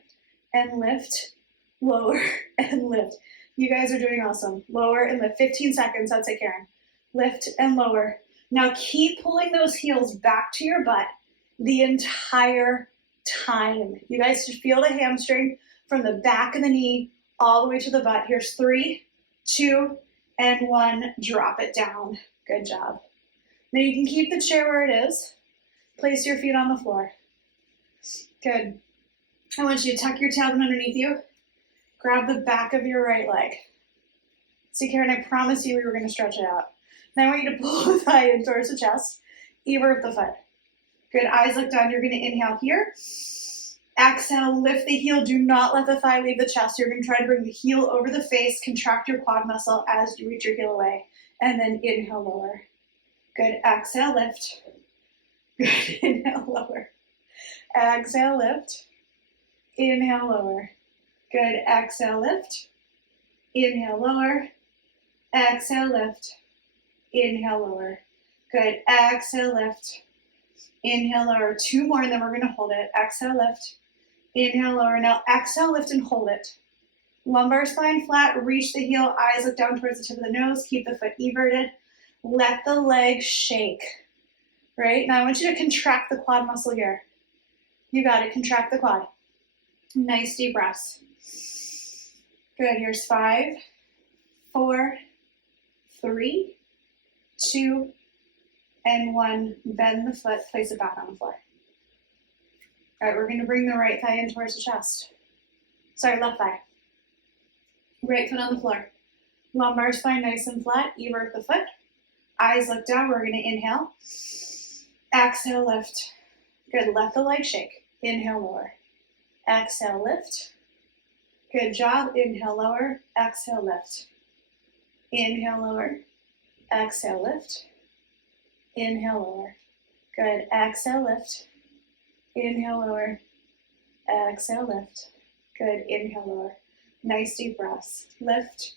and lift. Lower and lift. You guys are doing awesome. Lower and lift. 15 seconds, that's it, Karen. Lift and lower. Now keep pulling those heels back to your butt the entire time. You guys should feel the hamstring from the back of the knee all the way to the butt. Here's 3, 2, and 1. Drop it down. Good job. Now you can keep the chair where it is. Place your feet on the floor. Good. I want you to tuck your tailbone underneath you. Grab the back of your right leg. See, Karen, I promised you we were going to stretch it out. Now I want you to pull the thigh in towards the chest. Evert the foot. Good. Eyes look down. You're going to inhale here. Exhale, lift the heel. Do not let the thigh leave the chest. You're going to try to bring the heel over the face. Contract your quad muscle as you reach your heel away. And then inhale, lower. Good. Exhale, lift. Good. Inhale, lower. Exhale, lift. Inhale, lower. Good. Exhale, lift. Inhale, lower. Exhale, lift. Inhale, lower. Good. Exhale, lift. Inhale, lower. 2 more, and then we're going to hold it. Exhale, lift. Inhale, lower. Now exhale, lift, and hold it. Lumbar spine flat. Reach the heel. Eyes look down towards the tip of the nose. Keep the foot everted. Let the leg shake. Right? Now I want you to contract the quad muscle here. You got it. Contract the quad. Nice deep breaths. Good. Here's 5, 4, 3, 2, and 1. Bend the foot. Place it back on the floor. All right, we're going to bring the right thigh in towards the chest. Sorry, left thigh. Right foot on the floor. Lumbar spine nice and flat. Evert the foot. Eyes look down. We're going to inhale. Exhale, lift. Good. Let the leg shake. Inhale, lower. Exhale, lift. Good job. Inhale, lower. Exhale, lift. Inhale, lower. Exhale, lift. Inhale, lower. Good. Exhale, lift. Inhale, lower. Exhale, lift. Good. Inhale, lower. Nice deep breaths. Lift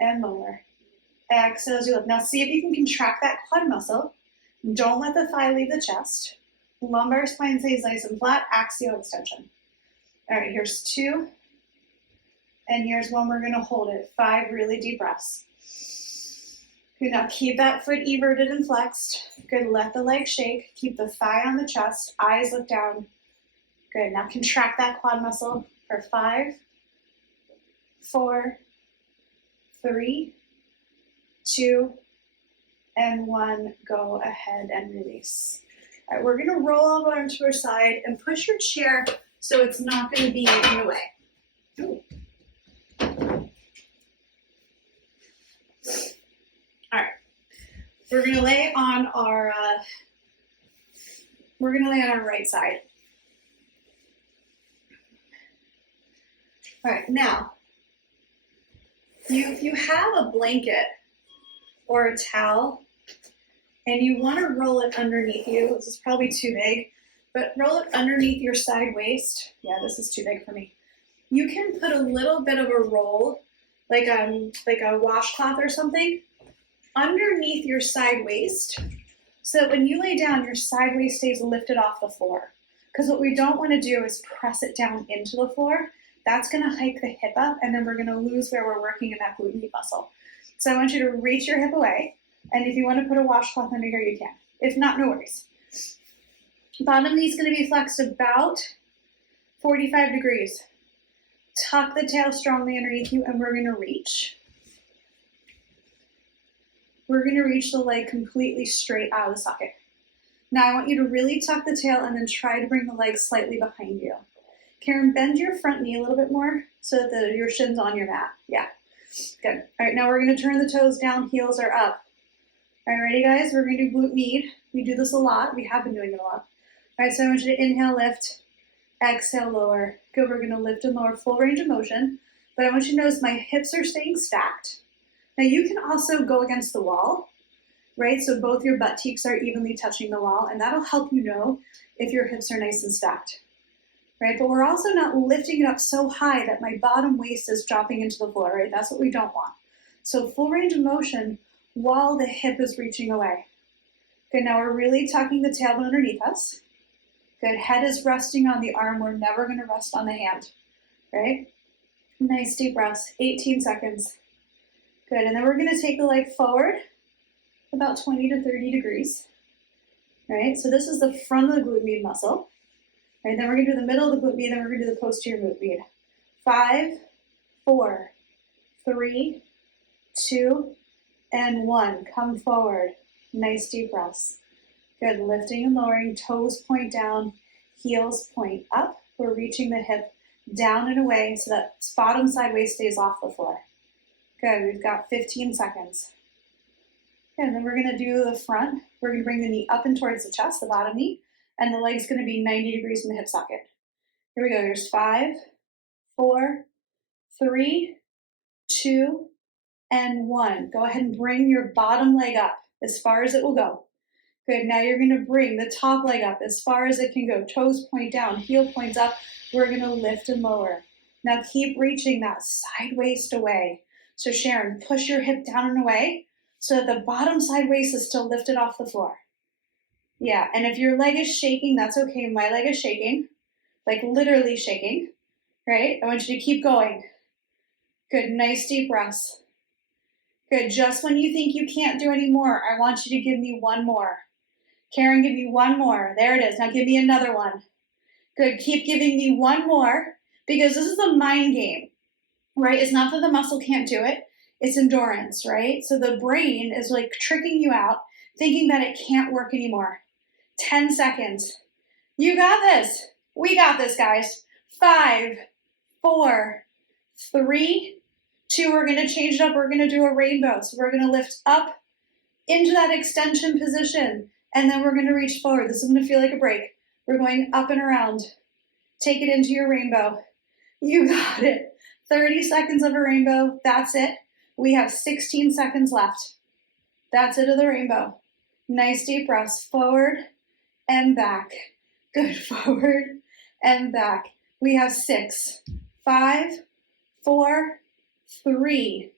and lower. Exhale as you lift. Now see if you can contract that quad muscle. Don't let the thigh leave the chest. Lumbar spine stays nice and flat. Axial extension. All right, here's 2. And here's 1. We're going to hold it. 5 really deep breaths. Good. Now keep that foot everted and flexed. Good. Let the leg shake. Keep the thigh on the chest. Eyes look down. Good, now contract that quad muscle for 5, 4, 3, 2, and 1. Go ahead and release. All right, we're gonna roll over onto our side and push your chair so it's not gonna be in the way. Ooh. All right, we're gonna lay on our right side. All right, now you have a blanket or a towel, and you want to roll it underneath you. This is probably too big, but roll it underneath your side waist. Yeah, this is too big for me. You can put a little bit of a roll, like a washcloth or something, underneath your side waist, so that when you lay down, your side waist stays lifted off the floor. Because what we don't want to do is press it down into the floor. That's going to hike the hip up, and then we're going to lose where we're working in that glute med muscle. So I want you to reach your hip away, and if you want to put a washcloth under here, you can. If not, no worries. Bottom knee is going to be flexed about 45 degrees. Tuck the tail strongly underneath you, and we're going to reach. We're going to reach the leg completely straight out of the socket. Now I want you to really tuck the tail and then try to bring the leg slightly behind you. Karen, bend your front knee a little bit more so that your shin's on your mat. Yeah, good. All right, now we're going to turn the toes down, heels are up. All right, ready guys? We're going to do glute med. We do this a lot. We have been doing it a lot. All right, so I want you to inhale, lift, exhale, lower. Good, we're going to lift and lower, full range of motion. But I want you to notice my hips are staying stacked. Now you can also go against the wall, right? So both your butt cheeks are evenly touching the wall, and that'll help you know if your hips are nice and stacked. Right, but we're also not lifting it up so high that my bottom waist is dropping into the floor, right? That's what we don't want. So full range of motion while the hip is reaching away. Good, now we're really tucking the tailbone underneath us. Good, head is resting on the arm. We're never gonna rest on the hand, right? Nice deep breaths, 18 seconds. Good, and then we're gonna take the leg forward about 20 to 30 degrees, right? So this is the front of the glute med muscle. Right, then we're going to do the middle of the glute med, then we're going to do the posterior glute med. 5, 4, 3, 2, and 1. Come forward. Nice deep breaths. Good, lifting and lowering, toes point down, heels point up. We're reaching the hip down and away so that bottom side waist stays off the floor. Good, we've got 15 seconds. Good, and then we're going to do the front. We're going to bring the knee up and towards the chest, the bottom knee. And the leg's going to be 90 degrees from the hip socket. Here we go. Here's 5, 4, 3, 2, and 1. Go ahead and bring your bottom leg up as far as it will go. Good. Now you're going to bring the top leg up as far as it can go. Toes point down, heel points up. We're going to lift and lower. Now keep reaching that side waist away. So Sharon, push your hip down and away so that the bottom side waist is still lifted off the floor. Yeah, and if your leg is shaking, that's okay. My leg is shaking, like literally shaking, right? I want you to keep going. Good, nice deep breaths. Good, just when you think you can't do any more, I want you to give me one more. Karen, give me one more. There it is. Now give me another one. Good, keep giving me one more because this is a mind game, right? It's not that the muscle can't do it. It's endurance, right? So the brain is like tricking you out, thinking that it can't work anymore. 10 seconds. You got this. We got this, guys. 5, 4, 3, 2. We're going to change it up. We're going to do a rainbow. So we're going to lift up into that extension position, and then we're going to reach forward. This is going to feel like a break. We're going up and around. Take it into your rainbow. You got it. 30 seconds of a rainbow. That's it. We have 16 seconds left. That's it of the rainbow. Nice deep breaths. Forward and back. Good. Forward and back. We have 6, 5, 4, 3,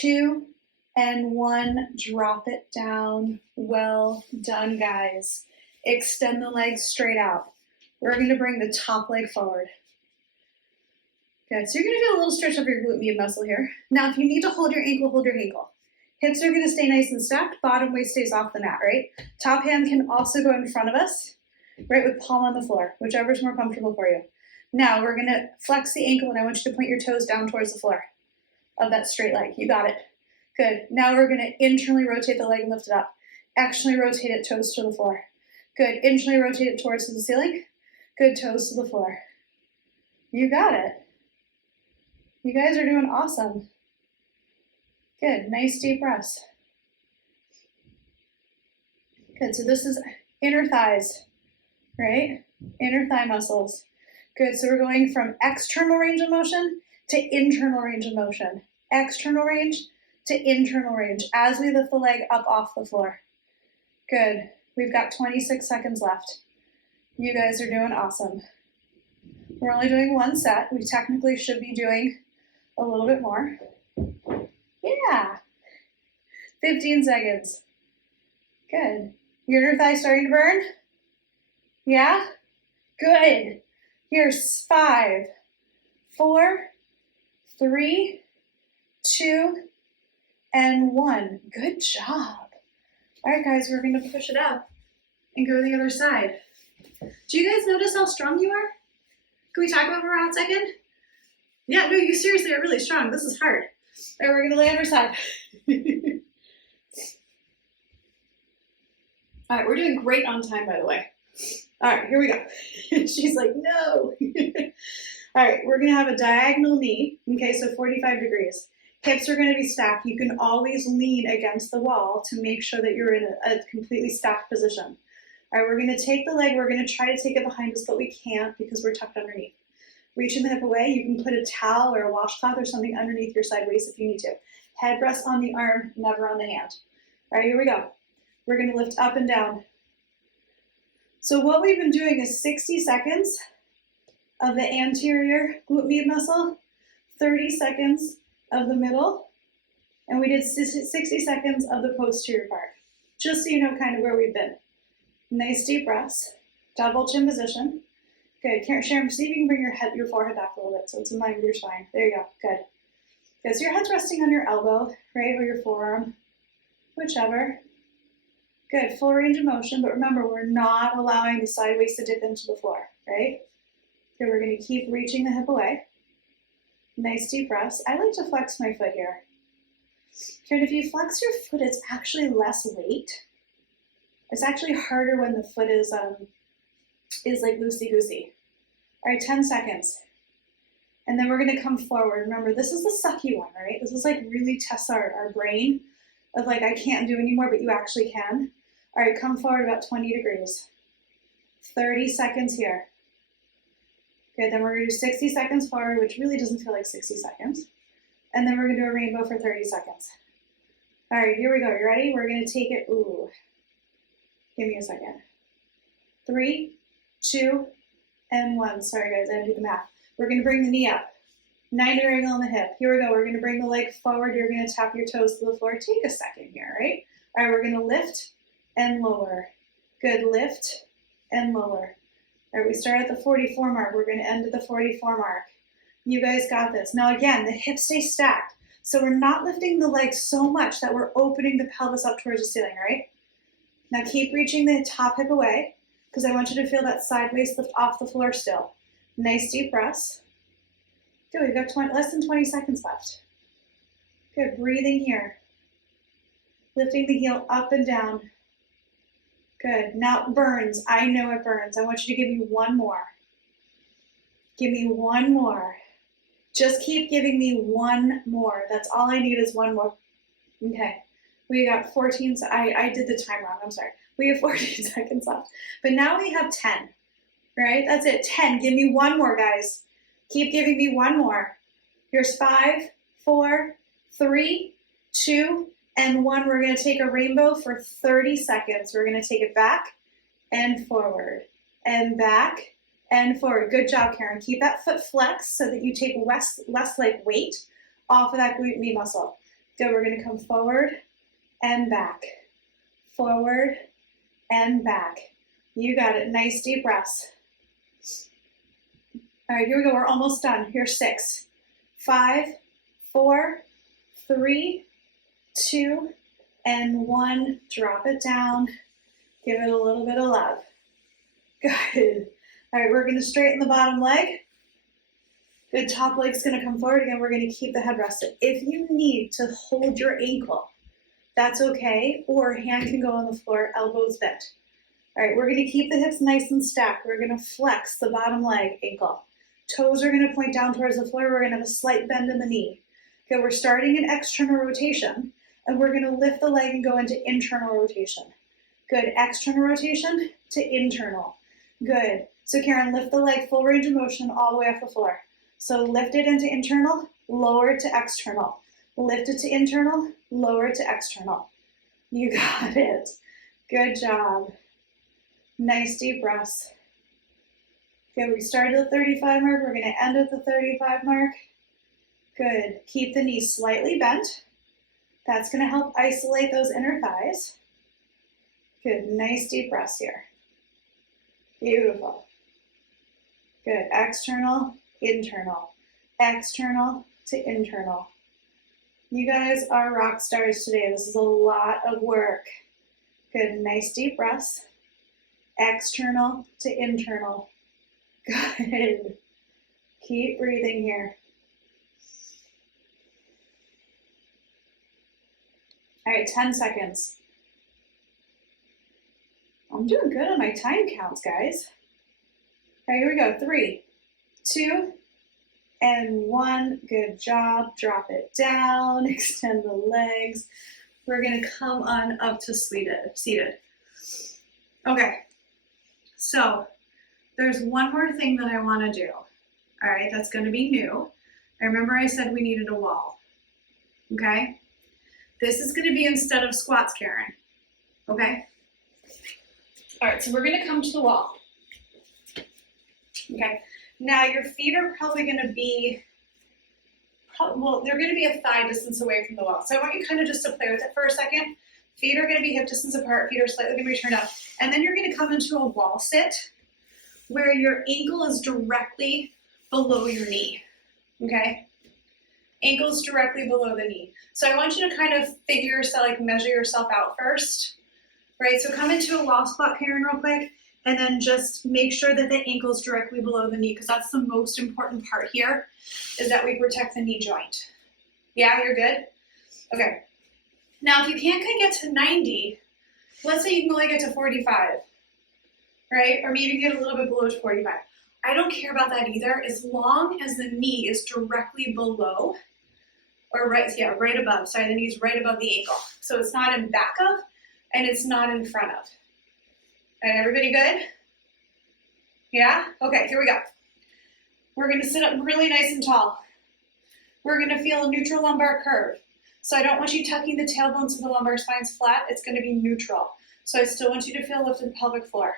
2, and 1. Drop it down. Well done, guys. Extend the legs straight out. We're going to bring the top leg forward. Good. So you're going to feel a little stretch of your glute med muscle here. Now, if you need to hold your ankle, hold your ankle. Hips are going to stay nice and stacked. Bottom waist stays off the mat, right? Top hand can also go in front of us. right with palm on the floor, whichever's more comfortable for you. Now we're gonna flex the ankle and I want you to point your toes down towards the floor of that straight leg. You got it. Good. Now we're gonna internally rotate the leg and lift it up. Externally rotate it, toes to the floor. Good. Internally rotate it towards the ceiling. Good. Toes to the floor. You got it. You guys are doing awesome. Good. Nice deep breaths. Good. So this is inner thighs, right? Inner thigh muscles. Good. So we're going from external range of motion to internal range of motion. External range to internal range as we lift the leg up off the floor. Good. We've got 26 seconds left. You guys are doing awesome. We're only doing one set. We technically should be doing a little bit more. Yeah. 15 seconds. Good. Your inner thigh starting to burn? Yeah? Good. Here's 5, 4, 3, 2, and 1. Good job. All right, guys, we're going to push it up and go to the other side. Do you guys notice how strong you are? Can we talk about it for a hot second? Yeah, no, you seriously are really strong. This is hard. All right, we're going to lay on our side. All right, we're doing great on time, by the way. All right, here we go. She's like, no. All right, we're going to have a diagonal knee. Okay, so 45 degrees. Hips are going to be stacked. You can always lean against the wall to make sure that you're in a completely stacked position. All right, we're going to take the leg. We're going to try to take it behind us, but we can't because we're tucked underneath. Reaching the hip away. You can put a towel or a washcloth or something underneath your side waist if you need to. Head rests on the arm, never on the hand. All right, here we go. We're going to lift up and down. So what we've been doing is 60 seconds of the anterior glute med muscle, 30 seconds of the middle, and we did 60 seconds of the posterior part, just so you know kind of where we've been. Nice deep breaths, double chin position. Good. Sharon, see if you can bring your forehead back a little bit so it's in line with your spine. There you go. Good. Good. So your head's resting on your elbow, right, or your forearm, whichever. Good. Full range of motion, but remember, we're not allowing the side waist to dip into the floor, right? Okay, we're going to keep reaching the hip away. Nice deep breaths. I like to flex my foot here. Karen, if you flex your foot, it's actually less weight. It's actually harder when the foot is like loosey-goosey. All right, 10 seconds. And then we're going to come forward. Remember, this is the sucky one, right? This is like really tests our brain of like, I can't do anymore, but you actually can. All right, come forward about 20 degrees. 30 seconds here. Good, then we're going to do 60 seconds forward, which really doesn't feel like 60 seconds. And then we're going to do a rainbow for 30 seconds. All right, here we go. You ready? We're going to take it. Ooh. Give me a second. 3, 2, and 1. Sorry, guys, I didn't do the math. We're going to bring the knee up. 90-degree angle on the hip. Here we go. We're going to bring the leg forward. You're going to tap your toes to the floor. Take a second here, right? All right, we're going to lift and lower. Good, lift and lower. All right, we start at the 44 mark. We're going to end at the 44 mark. You guys got this. Now again, the hips stay stacked. So we're not lifting the legs so much that we're opening the pelvis up towards the ceiling, right? Now keep reaching the top hip away because I want you to feel that side waist lift off the floor still. Nice deep breaths. Good, we've got less than 20 seconds left. Good, breathing here. Lifting the heel up and down. Good, now it burns. I know it burns. I want you to give me one more. Give me one more. Just keep giving me one more. That's all I need is one more. Okay, we got 14, I did the time wrong, I'm sorry. We have 14 seconds left. But now we have 10, right? That's it, 10. Give me one more, guys. Keep giving me one more. Here's 5, 4, 3, 2, and 1. We're going to take a rainbow for 30 seconds. We're going to take it back and forward and back and forward. Good job, Karen. Keep that foot flexed so that you take less like weight off of that glute med muscle. Good. We're going to come forward and back, forward and back. You got it. Nice deep breaths. All right, here we go. We're almost done. Here's 6, 5, 4, 3, 2, and 1. Drop it down. Give it a little bit of love. Good. All right, we're gonna straighten the bottom leg. Good, top leg's gonna come forward. Again, we're gonna keep the head rested. If you need to hold your ankle, that's okay, or hand can go on the floor, elbows bent. All right, we're gonna keep the hips nice and stacked. We're gonna flex the bottom leg, ankle. Toes are gonna point down towards the floor. We're gonna have a slight bend in the knee. Okay, we're starting an external rotation, and we're gonna lift the leg and go into internal rotation. Good, external rotation to internal. Good. So Karen, lift the leg full range of motion all the way off the floor. So lift it into internal, lower it to external. Lift it to internal, lower it to external. You got it. Good job. Nice deep breaths. Okay, we started at the 35 mark. We're going to end at the 35 mark. Good. Keep the knees slightly bent. That's going to help isolate those inner thighs. Good. Nice deep breaths here. Beautiful. Good. External, internal. External to internal. You guys are rock stars today. This is a lot of work. Good. Nice deep breaths. External to internal. Good. Keep breathing here. All right, 10 seconds. I'm doing good on my time counts, guys. All right, here we go. 3, 2, and 1. Good job. Drop it down. Extend the legs. We're going to come on up to seated. Okay. So there's one more thing that I want to do. All right, that's going to be new. I remember I said we needed a wall. Okay? This is going to be instead of squats, Karen. Okay? All right, so we're going to come to the wall. Okay? Now your feet are probably going to be, well, they're going to be a thigh distance away from the wall. So I want you kind of just to play with it for a second. Feet are going to be hip distance apart. Feet are slightly going to be turned up. And then you're going to come into a wall sit where your ankle is directly below your knee. Okay? Ankle's directly below the knee. So I want you to kind of figure yourself, like measure yourself out first. Right? So come into a wall spot, Karen, real quick. And then just make sure that the ankle's directly below the knee, because that's the most important part here, is that we protect the knee joint. Yeah, you're good? Okay. Now, if you can't get to 90, let's say you can only get to 45, right? Or maybe get a little bit below 45. I don't care about that either, as long as the knee is directly below, or right above. Sorry, the knee's right above the ankle. So it's not in back of, and it's not in front of. All right, everybody good? Yeah? Okay, here we go. We're gonna sit up really nice and tall. We're gonna feel a neutral lumbar curve. So I don't want you tucking the tailbone so the lumbar spine's flat. It's gonna be neutral. So I still want you to feel lifted pelvic floor.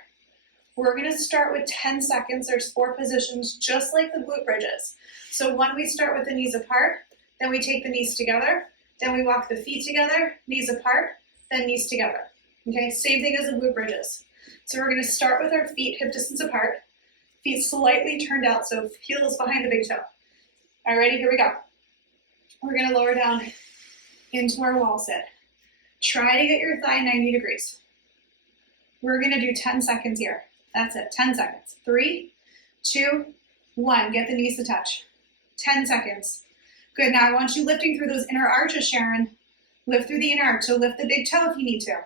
We're gonna start with 10 seconds. There's 4 positions, just like the glute bridges. So one, we start with the knees apart, then we take the knees together, then we walk the feet together, knees apart, then knees together. Okay, same thing as the glute bridges. So we're gonna start with our feet hip distance apart, feet slightly turned out, so heels behind the big toe. All right, ready? Here we go. We're gonna lower down into our wall sit. Try to get your thigh 90 degrees. We're gonna do 10 seconds here. That's it, 10 seconds. 3, 2, 1, get the knees to touch. 10 seconds. Good, now I want you lifting through those inner arches, Sharon. Lift through the inner arch, so lift the big toe if you need to.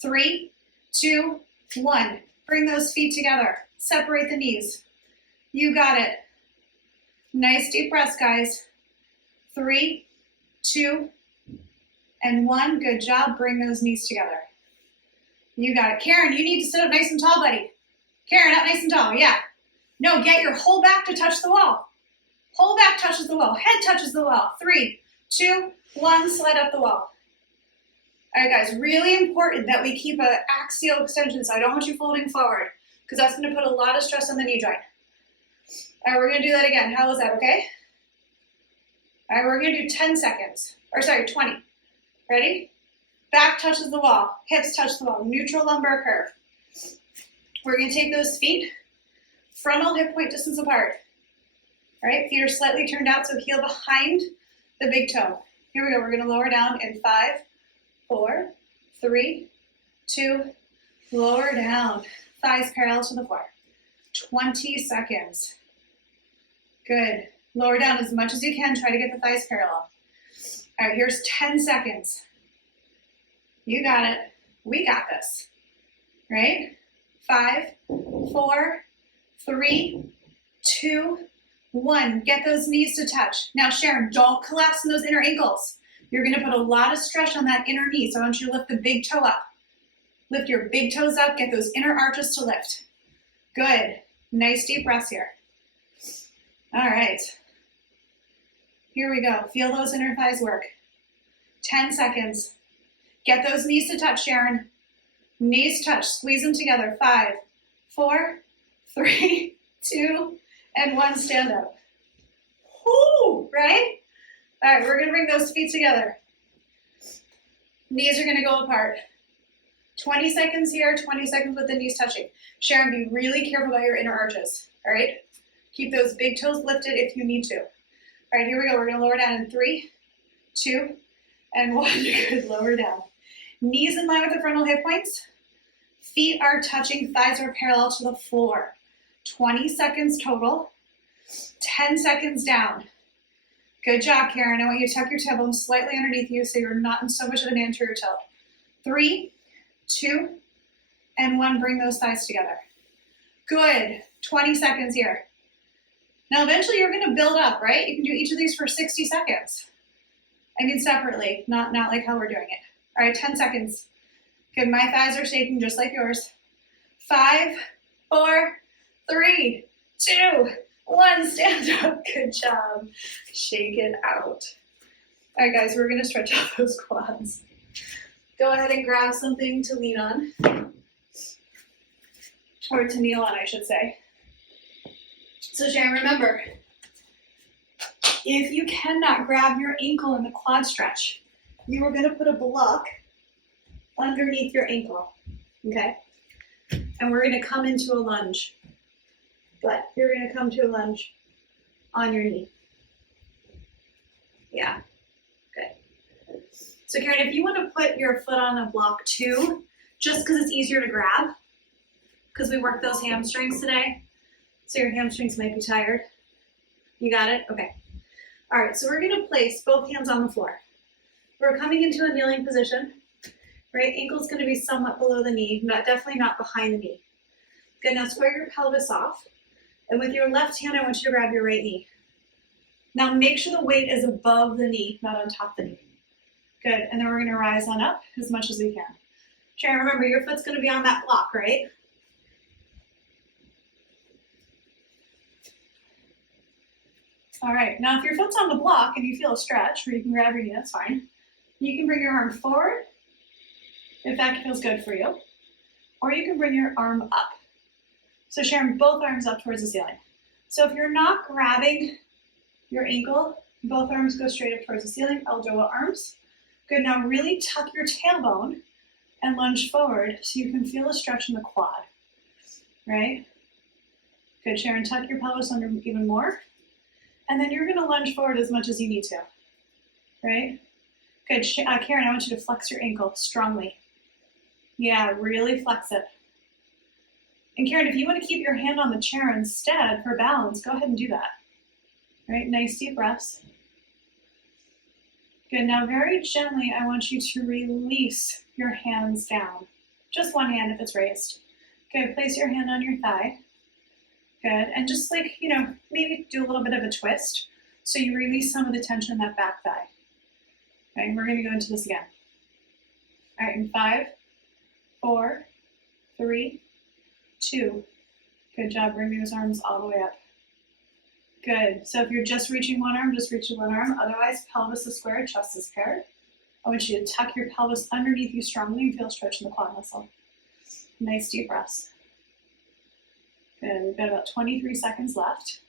3, 2, 1, bring those feet together. Separate the knees. You got it. Nice deep breaths, guys. 3, 2, and 1. Good job. Bring those knees together. You got it. Karen, you need to sit up nice and tall, buddy. Karen, up nice and tall. Yeah. No, get your whole back to touch the wall. Whole back touches the wall. Head touches the wall. 3, 2, 1, slide up the wall. All right, guys, really important that we keep an axial extension, so I don't want you folding forward, because that's going to put a lot of stress on the knee joint. All right, we're going to do that again. How was that, okay? All right, we're going to do 10 seconds. Or sorry, 20. Ready? Back touches the wall. Hips touch the wall. Neutral lumbar curve. We're going to take those feet, frontal hip point distance apart. All right, feet are slightly turned out, so heel behind the big toe. Here we go. We're going to lower down in 5, 4, 3, 2, lower down. Thighs parallel to the floor. 20 seconds. Good. Lower down as much as you can. Try to get the thighs parallel. All right, here's 10 seconds. You got it. We got this. Right? 5, 4, 3, 2, 1. Get those knees to touch. Now, Sharon, don't collapse in those inner ankles. You're going to put a lot of stress on that inner knee, so I want you to lift the big toe up. Lift your big toes up. Get those inner arches to lift. Good. Nice deep breaths here. All right. Here we go. Feel those inner thighs work. 10 seconds. Get those knees to touch, Sharon. Knees touch. Squeeze them together. 5, 4, 3, 2, and 1. Stand up. Whoo, right? All right, we're going to bring those feet together. Knees are going to go apart. 20 seconds here, 20 seconds with the knees touching. Sharon, be really careful about your inner arches, all right? Keep those big toes lifted if you need to. All right, here we go. We're going to lower down in 3, 2, and 1. Good, lower down. Knees in line with the frontal hip points. Feet are touching, thighs are parallel to the floor. 20 seconds total. 10 seconds down. Good job, Karen. I want you to tuck your tailbone slightly underneath you so you're not in so much of an anterior tilt. 3, 2, and 1. Bring those thighs together. Good. 20 seconds here. Now, eventually you're going to build up, right? You can do each of these for 60 seconds. I mean, separately, not like how we're doing it. All right, 10 seconds. Good. My thighs are shaking just like yours. 5, 4, 3, 2, 1. Stand up. Good job. Shake it out. All right, guys, we're going to stretch out those quads. Go ahead and grab something to lean on, or to kneel on, I should say. So Sharon, remember, if you cannot grab your ankle in the quad stretch, you are going to put a block underneath your ankle, okay? And we're going to come into a lunge. But you're going to come to a lunge on your knee. Yeah, good. So Karen, if you want to put your foot on a block too, just because it's easier to grab, because we worked those hamstrings today, so your hamstrings might be tired. You got it? Okay. All right, so we're going to place both hands on the floor. We're coming into a kneeling position, right? Ankle's going to be somewhat below the knee, definitely not behind the knee. Good, now square your pelvis off. And with your left hand, I want you to grab your right knee. Now make sure the weight is above the knee, not on top of the knee. Good, and then we're gonna rise on up as much as we can. Sharon, remember, your foot's gonna be on that block, right? All right, now if your foot's on the block and you feel a stretch where you can grab your knee, that's fine. You can bring your arm forward, if that feels good for you, or you can bring your arm up. So Sharon, both arms up towards the ceiling. So if you're not grabbing your ankle, both arms go straight up towards the ceiling, ELDOA arms. Good, now really tuck your tailbone and lunge forward so you can feel a stretch in the quad, right? Good, Sharon, tuck your pelvis under even more. And then you're gonna lunge forward as much as you need to, right? Good, Karen, I want you to flex your ankle strongly. Yeah, really flex it. And Karen, if you want to keep your hand on the chair instead for balance, go ahead and do that. Right, nice deep breaths. Good, now very gently, I want you to release your hands down. Just one hand if it's raised. Good, place your hand on your thigh. Good, and just like, maybe do a little bit of a twist so you release some of the tension in that back thigh. Okay, we're gonna go into this again. All right, in 5, 4, 3, 2. Good job, bring those arms all the way up. Good, so if you're just reaching one arm, just reach one arm. Otherwise, pelvis is square, chest is paired. I want you to tuck your pelvis underneath you strongly and feel a stretch in the quad muscle. Nice deep breaths. Good, we've got about 23 seconds left.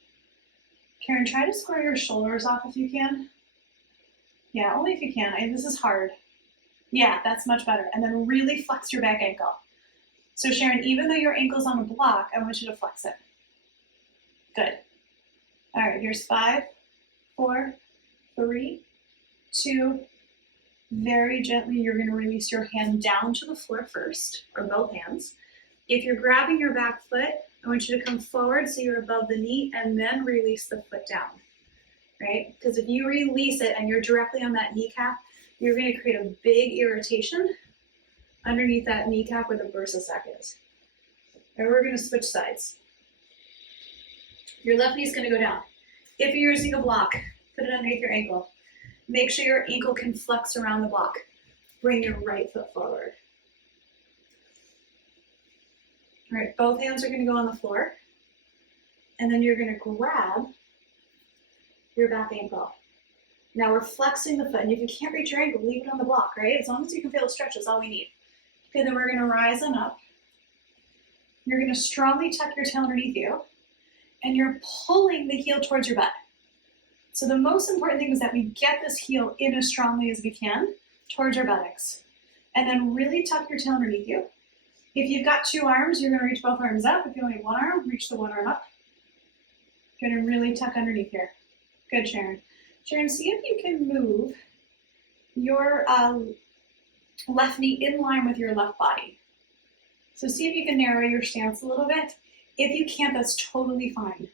Karen, try to square your shoulders off if you can. Yeah, only if you can. This is hard. Yeah, that's much better. And then really flex your back ankle. So Sharon, even though your ankle's on a block, I want you to flex it. Good. All right, here's 5, 4, 3, 2. Very gently, you're gonna release your hand down to the floor first, or both hands. If you're grabbing your back foot, I want you to come forward so you're above the knee and then release the foot down, right? Because if you release it and you're directly on that kneecap, you're going to create a big irritation underneath that kneecap where the bursa sac is. And we're going to switch sides. Your left knee is going to go down. If you're using a block, put it underneath your ankle. Make sure your ankle can flex around the block. Bring your right foot forward. All right, both hands are going to go on the floor. And then you're going to grab your back ankle. Now we're flexing the foot. And if you can't reach your ankle, leave it on the block, right? As long as you can feel the stretch, that's all we need. Okay, then we're going to rise on up. You're going to strongly tuck your tail underneath you. And you're pulling the heel towards your butt. So the most important thing is that we get this heel in as strongly as we can towards our buttocks. And then really tuck your tail underneath you. If you've got two arms, you're going to reach both arms up. If you only have one arm, reach the one arm up. Good, and really tuck underneath here. Good, Sharon. Sharon, see if you can move your left knee in line with your left body. So see if you can narrow your stance a little bit. If you can't, that's totally fine.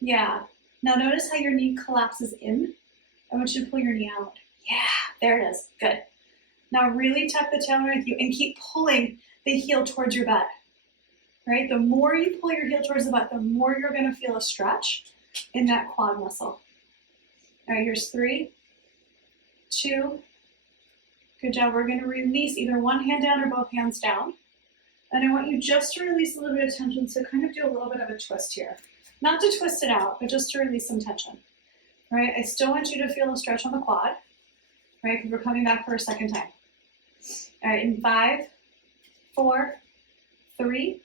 Yeah. Now notice how your knee collapses in. I want you to pull your knee out. Yeah, there it is. Good. Now really tuck the tail underneath you and keep pulling the heel towards your butt. Right? The more you pull your heel towards the butt, the more you're going to feel a stretch in that quad muscle. All right, here's 3, 2. Good job. We're going to release either one hand down or both hands down. And I want you just to release a little bit of tension, so kind of do a little bit of a twist here. Not to twist it out, but just to release some tension. All right, I still want you to feel a stretch on the quad, right, because we're coming back for a second time. All right, in 5, 4, 3,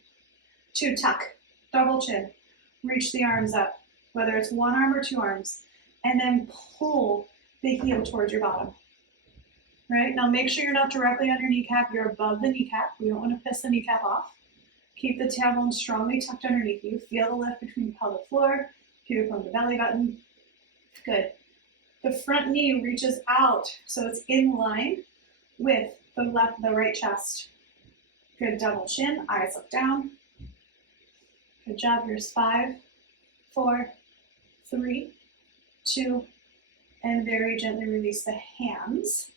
2, tuck, double chin, reach the arms up, whether it's one arm or two arms, and then pull the heel towards your bottom. Right, now make sure you're not directly on your kneecap, you're above the kneecap. We don't want to piss the kneecap off. Keep the tailbone strongly tucked underneath you. Feel the lift between the pelvic floor, pubic to belly button. Good. The front knee reaches out, so it's in line with the right chest. Good, double chin, eyes look down. Good job, here's 5, 4, 3, 2, and very gently release the hands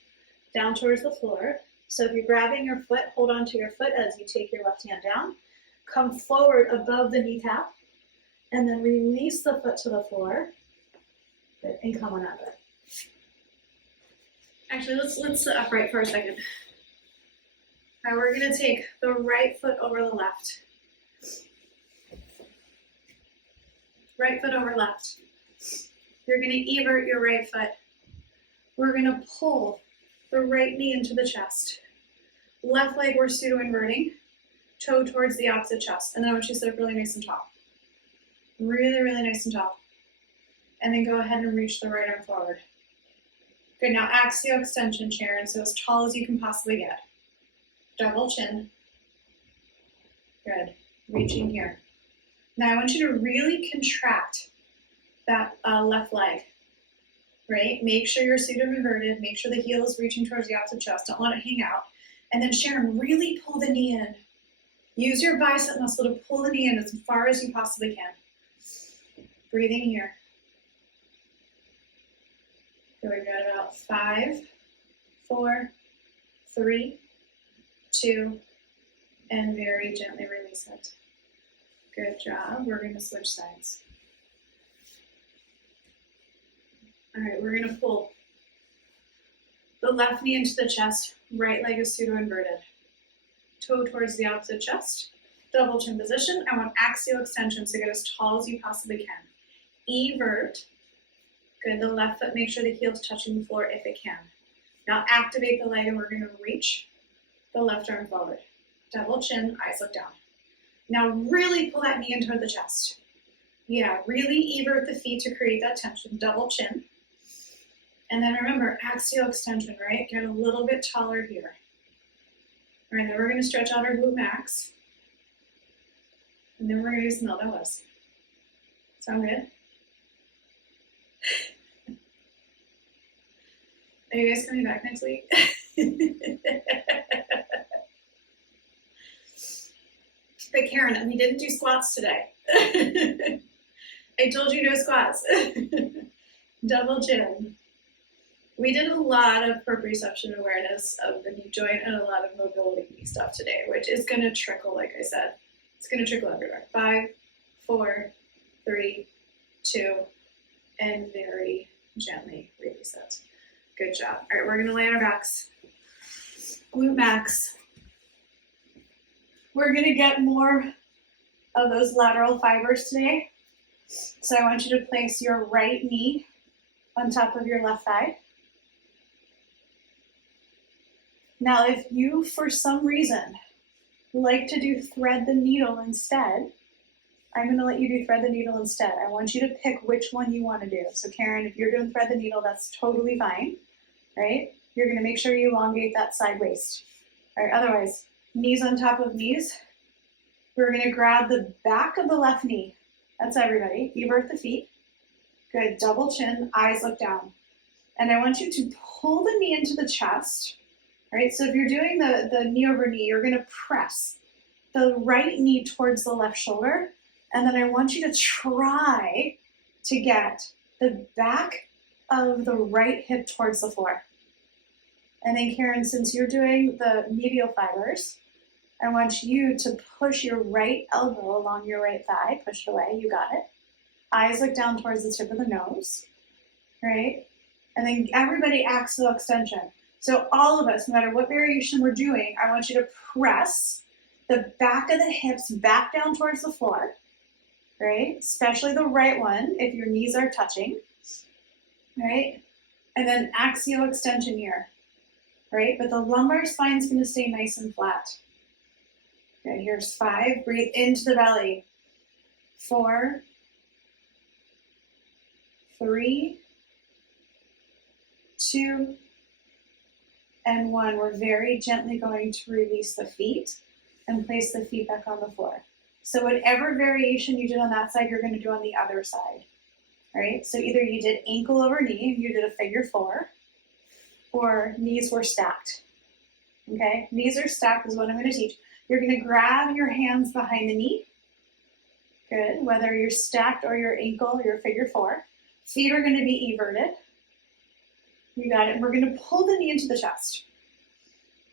down towards the floor. So if you're grabbing your foot, hold on to your foot as you take your left hand down. Come forward above the kneecap, and then release the foot to the floor. Good, and come on up. Actually, let's sit upright for a second. All right, we're gonna take the right foot over the left. Right foot over left. You're gonna evert your right foot. We're gonna pull the right knee into the chest. Left leg, we're pseudo-inverting. Toe towards the opposite chest. And then I want you to sit up really nice and tall. Really, really nice and tall. And then go ahead and reach the right arm forward. Good, now axial extension, Sharon, so as tall as you can possibly get. Double chin. Good, reaching here. Now I want you to really contract that left leg. Right? Make sure you're pseudo-inverted. Make sure the heel is reaching towards the opposite chest. Don't let it hang out. And then Sharon, really pull the knee in. Use your bicep muscle to pull the knee in as far as you possibly can. Breathing here. So we've got about 5, 4, 3, 2, and very gently release it. Good job. We're going to switch sides. All right, we're gonna pull the left knee into the chest, right leg is pseudo-inverted. Toe towards the opposite chest, double chin position. I want axial extension, so get as tall as you possibly can. Evert. Good, the left foot, make sure the heel's touching the floor if it can. Now activate the leg and we're gonna reach the left arm forward. Double chin, eyes look down. Now really pull that knee in toward the chest. Yeah, really evert the feet to create that tension, double chin. And then remember, axial extension, right? Get a little bit taller here. All right, then we're gonna stretch out our glute max. And then we're gonna do some ELDOAs. Sound good? Are you guys coming back next week? But Karen, Karen, we didn't do squats today. I told you no squats. Double chin. We did a lot of proprioception awareness of the knee joint and a lot of mobility stuff today, which is going to trickle, like I said. It's going to trickle everywhere. 5, 4, 3, 2, and very gently release it. Good job. All right, we're going to lay on our backs. Glute max. We're going to get more of those lateral fibers today. So I want you to place your right knee on top of your left thigh. Now, if you, for some reason, like to do thread the needle instead, I'm going to let you do thread the needle instead. I want you to pick which one you want to do. So Karen, if you're doing thread the needle, that's totally fine, right? You're going to make sure you elongate that side waist. All right, otherwise, knees on top of knees. We're going to grab the back of the left knee. That's everybody. Evert the feet. Good. Double chin, eyes look down. And I want you to pull the knee into the chest. All right, so if you're doing the knee over knee, you're going to press the right knee towards the left shoulder. And then I want you to try to get the back of the right hip towards the floor. And then Karen, since you're doing the medial fibers, I want you to push your right elbow along your right thigh. Push it away, you got it. Eyes look down towards the tip of the nose, right? And then everybody axial extension. So all of us, no matter what variation we're doing, I want you to press the back of the hips back down towards the floor, right? Especially the right one if your knees are touching, right? And then axial extension here, right? But the lumbar spine is going to stay nice and flat. Good, here's 5. Breathe into the belly. 4, 3, 2, and 1. We're very gently going to release the feet and place the feet back on the floor. So whatever variation you did on that side, you're going to do on the other side. All right? So either you did ankle over knee, you did a figure 4, or knees were stacked. Okay? Knees are stacked is what I'm going to teach. You're going to grab your hands behind the knee. Good. Whether you're stacked or your ankle, your figure 4. Feet are going to be everted. You got it. And we're going to pull the knee into the chest.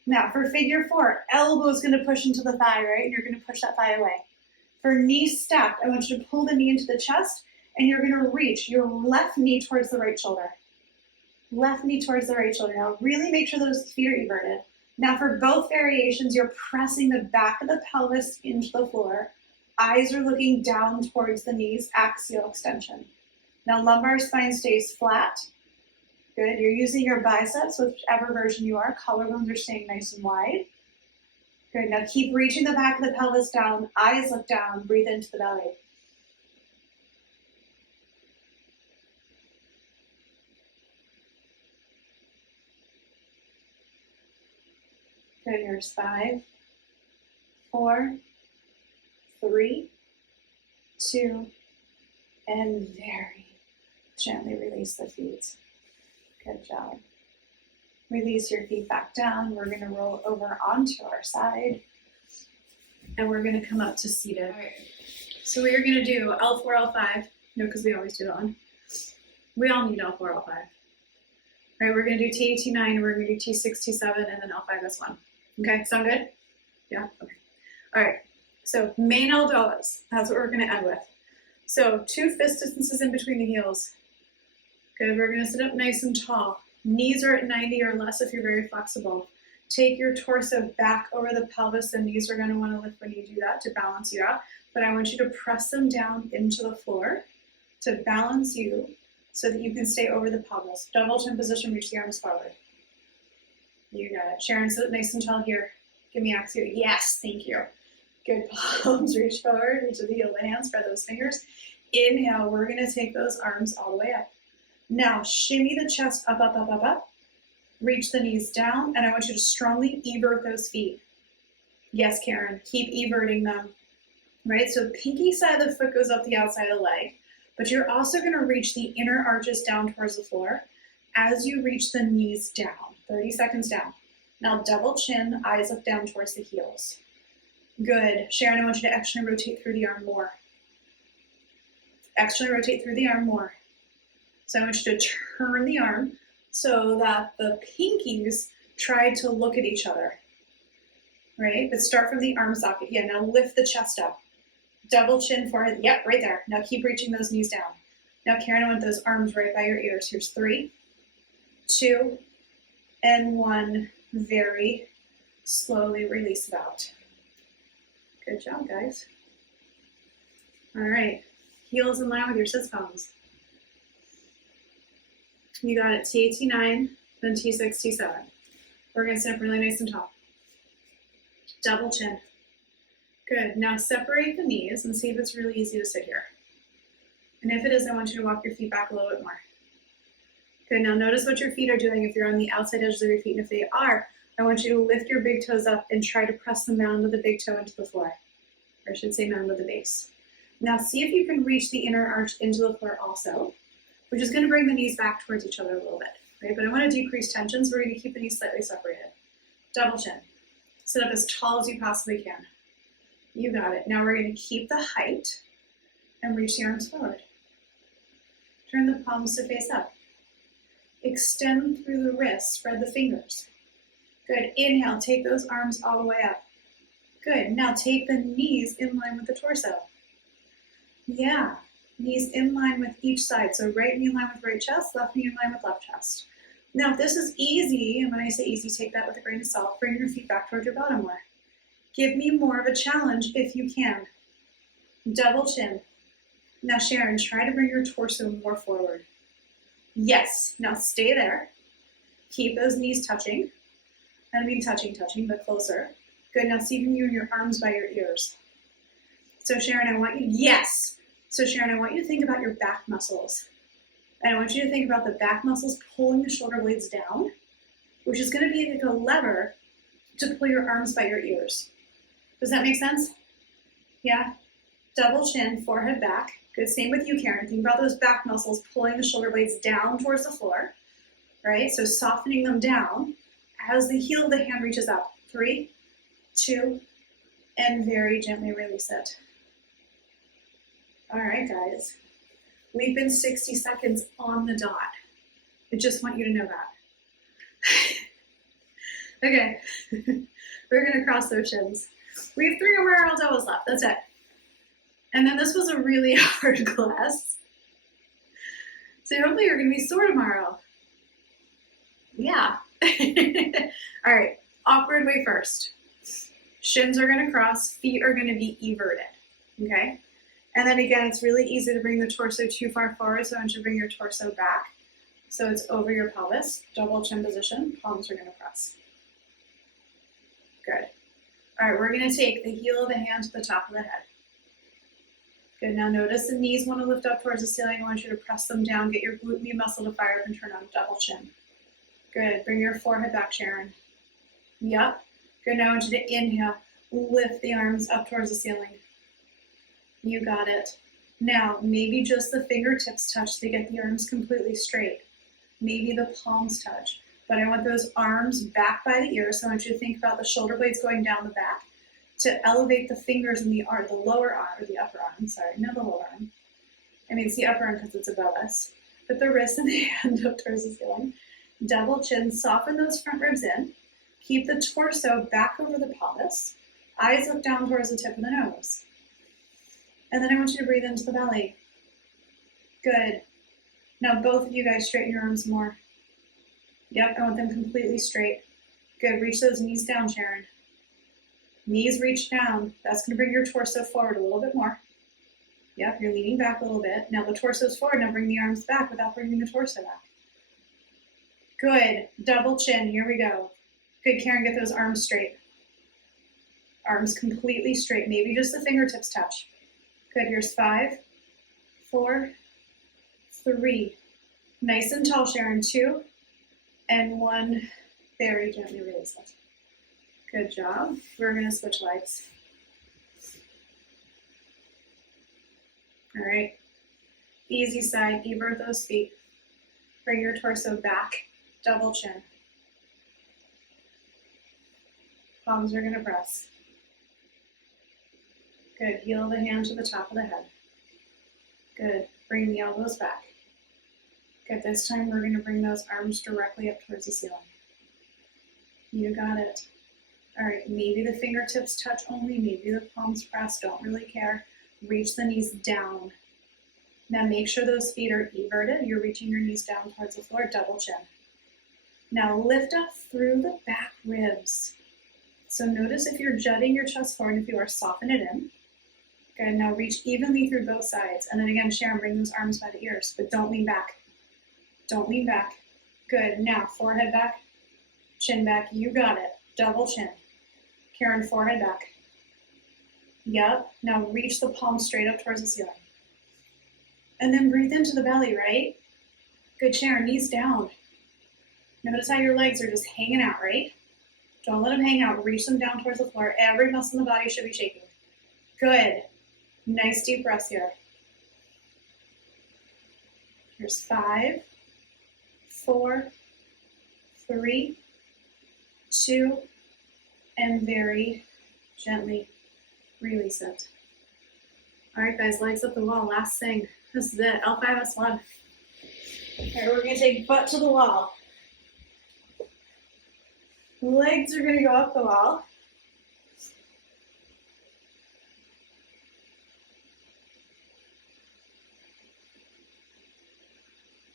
Now, for figure 4, elbow is going to push into the thigh, right? And you're going to push that thigh away. For knee stacked, I want you to pull the knee into the chest, and you're going to reach your left knee towards the right shoulder. Left knee towards the right shoulder. Now, really make sure those feet are everted. Now, for both variations, you're pressing the back of the pelvis into the floor. Eyes are looking down towards the knees, axial extension. Now, lumbar spine stays flat. Good. You're using your biceps, whichever version you are. Collarbones are staying nice and wide. Good. Now, keep reaching the back of the pelvis down. Eyes look down. Breathe into the belly. Good, here's 5, 4, 3, 2, and very gently release the feet. Good job. Release your feet back down. We're going to roll over onto our side, and we're going to come up to seated. All right. So we are going to do L4, L5. No, because we always do that one. We all need L4, L5. All right, we're going to do T8, T9, we're going to do T6, T7, and then L5, S1. Okay, sound good? Yeah? Okay. All right, so main ELDOAs, that's what we're going to end with. So 2 fist distances in between the heels. Good, we're going to sit up nice and tall. Knees are at 90 or less if you're very flexible. Take your torso back over the pelvis. The knees are going to want to lift when you do that to balance you out. But I want you to press them down into the floor to balance you so that you can stay over the pelvis. Double chin position, reach the arms forward. You got it. Sharon, sit nice and tall here. Give me axial. Yes, thank you. Good. Palms reach forward, reach to the heel of the hands, spread those fingers. Inhale, we're going to take those arms all the way up. Now, shimmy the chest up, up, up, up, up. Reach the knees down, and I want you to strongly evert those feet. Yes, Karen, keep everting them. Right? So pinky side of the foot goes up the outside of the leg, but you're also going to reach the inner arches down towards the floor as you reach the knees down. 30 seconds down. Now double chin, eyes look down towards the heels. Good. Sharon, I want you to externally rotate through the arm more. Externally rotate through the arm more. So I want you to turn the arm so that the pinkies try to look at each other, right? But start from the arm socket. Yeah, now lift the chest up. Double chin, forehead. Yep, right there. Now keep reaching those knees down. Now, Karen, I want those arms right by your ears. Here's 3, 2, and 1. Very slowly release it out. Good job, guys. All right. Heels in line with your sits bones. You got it. T8, T9, then T6, T7. We're going to sit up really nice and tall. Double chin. Good. Now separate the knees and see if it's really easy to sit here. And if it is, I want you to walk your feet back a little bit more. Good. Now notice what your feet are doing if you're on the outside edges of your feet. And if they are, I want you to lift your big toes up and try to press them down with the big toe into the floor. Or I should say mound with the base. Now see if you can reach the inner arch into the floor also, which is going to bring the knees back towards each other a little bit, right? But I want to decrease tension, so we're going to keep the knees slightly separated. Double chin. Sit up as tall as you possibly can. You got it. Now we're going to keep the height and reach the arms forward. Turn the palms to face up. Extend through the wrists, spread the fingers. Good. Inhale, take those arms all the way up. Good. Now take the knees in line with the torso. Yeah. Knees in line with each side. So right knee in line with right chest, left knee in line with left chest. Now, if this is easy, and when I say easy, take that with a grain of salt. Bring your feet back towards your bottom more. Give me more of a challenge if you can. Double chin. Now, Sharon, try to bring your torso more forward. Yes. Now stay there. Keep those knees touching. I don't mean touching, but closer. Good. Now see if you can move your arms by your ears. So Sharon, I want you, yes. So Sharon, I want you to think about your back muscles. And I want you to think about the back muscles pulling the shoulder blades down, which is going to be like a lever to pull your arms by your ears. Does that make sense? Yeah? Double chin, forehead back. Good. Same with you, Karen. Think about those back muscles pulling the shoulder blades down towards the floor, right? So softening them down as the heel of the hand reaches up. 3, 2, and very gently release it. All right, guys. We've been 60 seconds on the dot. I just want you to know that. Okay. We're going to cross those shins. We have 3 more ELDOAs left. That's it. And then this was a really hard class. So hopefully you're going to be sore tomorrow. Yeah. All right. Awkward way first. Shins are going to cross. Feet are going to be everted. Okay? And then again, it's really easy to bring the torso too far forward, so I want you to bring your torso back. So it's over your pelvis. Double chin position. Palms are going to press. Good. All right, we're going to take the heel of the hand to the top of the head. Good. Now notice the knees want to lift up towards the ceiling. I want you to press them down. Get your glute med muscle to fire up and turn on. Double chin. Good. Bring your forehead back, Sharon. Yep. Good. Now I want you to inhale. Lift the arms up towards the ceiling. You got it. Now, maybe just the fingertips touch to get the arms completely straight. Maybe the palms touch. But I want those arms back by the ears. So I want you to think about the shoulder blades going down the back to elevate the fingers in the arm, the lower arm, or the upper arm. Sorry, not the lower arm. I mean, it's the upper arm because it's above us. Put the wrist and the hand up towards the ceiling. Double chin, soften those front ribs in. Keep the torso back over the pelvis. Eyes look down towards the tip of the nose. And then I want you to breathe into the belly. Good. Now both of you guys straighten your arms more. Yep, I want them completely straight. Good. Reach those knees down, Sharon. Knees reach down. That's going to bring your torso forward a little bit more. Yep, you're leaning back a little bit. Now the torso's forward. Now bring the arms back without bringing the torso back. Good. Double chin. Here we go. Good, Karen. Get those arms straight. Arms completely straight. Maybe just the fingertips touch. Good. Here's 5, 4, 3. Nice and tall, Sharon. 2, and 1. Very gently release it. Good job. We're going to switch legs. All right. Easy side. Evert those feet. Bring your torso back. Double chin. Palms are going to press. Good. Heel the hand to the top of the head. Good. Bring the elbows back. Good. This time we're going to bring those arms directly up towards the ceiling. You got it. All right. Maybe the fingertips touch only. Maybe the palms press. Don't really care. Reach the knees down. Now make sure those feet are everted. You're reaching your knees down towards the floor. Double chin. Now lift up through the back ribs. So notice if you're jutting your chest forward, if you are, soften it in. Good, now reach evenly through both sides. And then again, Sharon, bring those arms by the ears, but don't lean back. Don't lean back. Good, now forehead back, chin back, you got it. Double chin. Karen, forehead back. Yep, now reach the palms straight up towards the ceiling. And then breathe into the belly, right? Good, Sharon, knees down. Notice how your legs are just hanging out, right? Don't let them hang out. Reach them down towards the floor. Every muscle in the body should be shaking. Good. Nice deep breaths here. Here's 5, 4, 3, 2, and very gently release it. All right, guys, legs up the wall. Last thing. This is it. L5S1. All right, we're going to take butt to the wall. Legs are going to go up the wall.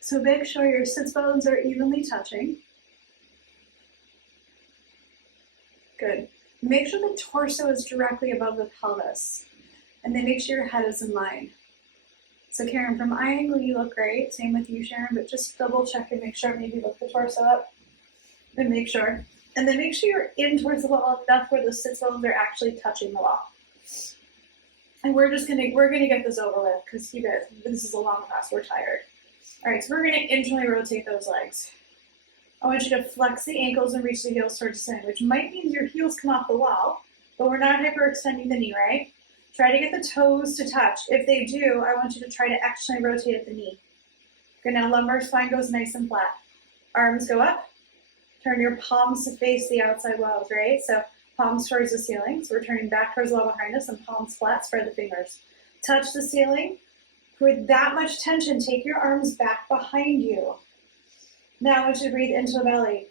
So make sure your sits bones are evenly touching. Good. Make sure the torso is directly above the pelvis. And then make sure your head is in line. So Karen, from eye angle, you look great. Same with you, Sharon, but just double check and make sure. Maybe lift the torso up and make sure. And then make sure you're in towards the wall enough where the sits bones are actually touching the wall. And we're gonna get this over with because you guys, this is a long class, we're tired. All right, so we're gonna internally rotate those legs. I want you to flex the ankles and reach the heels towards the center, which might mean your heels come off the wall, but we're not hyperextending the knee, right? Try to get the toes to touch. If they do, I want you to try to externally rotate at the knee. Good, now lumbar spine goes nice and flat. Arms go up. Turn your palms to face the outside walls, right? So palms towards the ceiling. So we're turning back towards the wall behind us and palms flat, spread the fingers. Touch the ceiling. With that much tension, take your arms back behind you. Now I want you to breathe into the belly.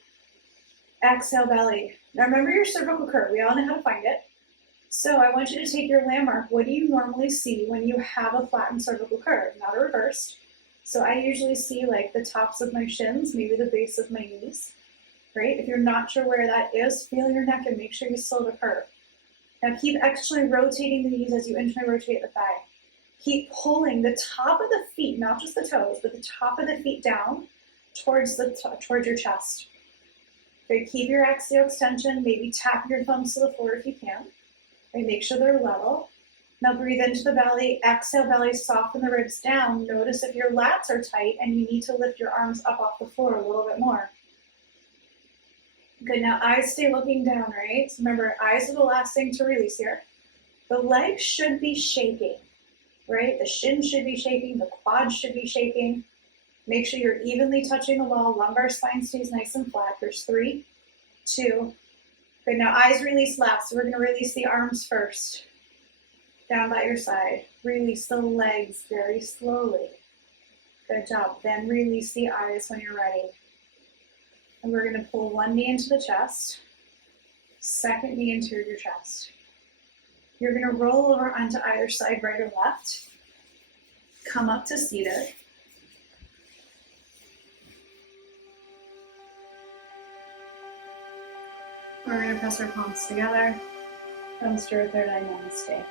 Exhale, belly. Now remember your cervical curve. We all know how to find it. So I want you to take your landmark. What do you normally see when you have a flattened cervical curve? Not a reversed. So I usually see like the tops of my shins, maybe the base of my knees. Right? If you're not sure where that is, feel your neck and make sure you slow the curve. Now keep externally rotating the knees as you internally rotate the thigh. Keep pulling the top of the feet, not just the toes, but the top of the feet down towards your chest. Okay, keep your axial extension. Maybe tap your thumbs to the floor if you can. Okay, make sure they're level. Now breathe into the belly. Exhale, belly, soften the ribs down. Notice if your lats are tight and you need to lift your arms up off the floor a little bit more. Good, now eyes stay looking down, right? So remember, eyes are the last thing to release here. The legs should be shaking, right? The shins should be shaking, the quads should be shaking. Make sure you're evenly touching the wall. Lumbar spine stays nice and flat. There's 3, 2. Good, now eyes release last. So we're gonna release the arms first. Down by your side. Release the legs very slowly. Good job. Then release the eyes when you're ready. And we're going to pull one knee into the chest, second knee into your chest. You're going to roll over onto either side, right or left. Come up to seated. We're going to press our palms together. Thumbs to our third eye, namaste.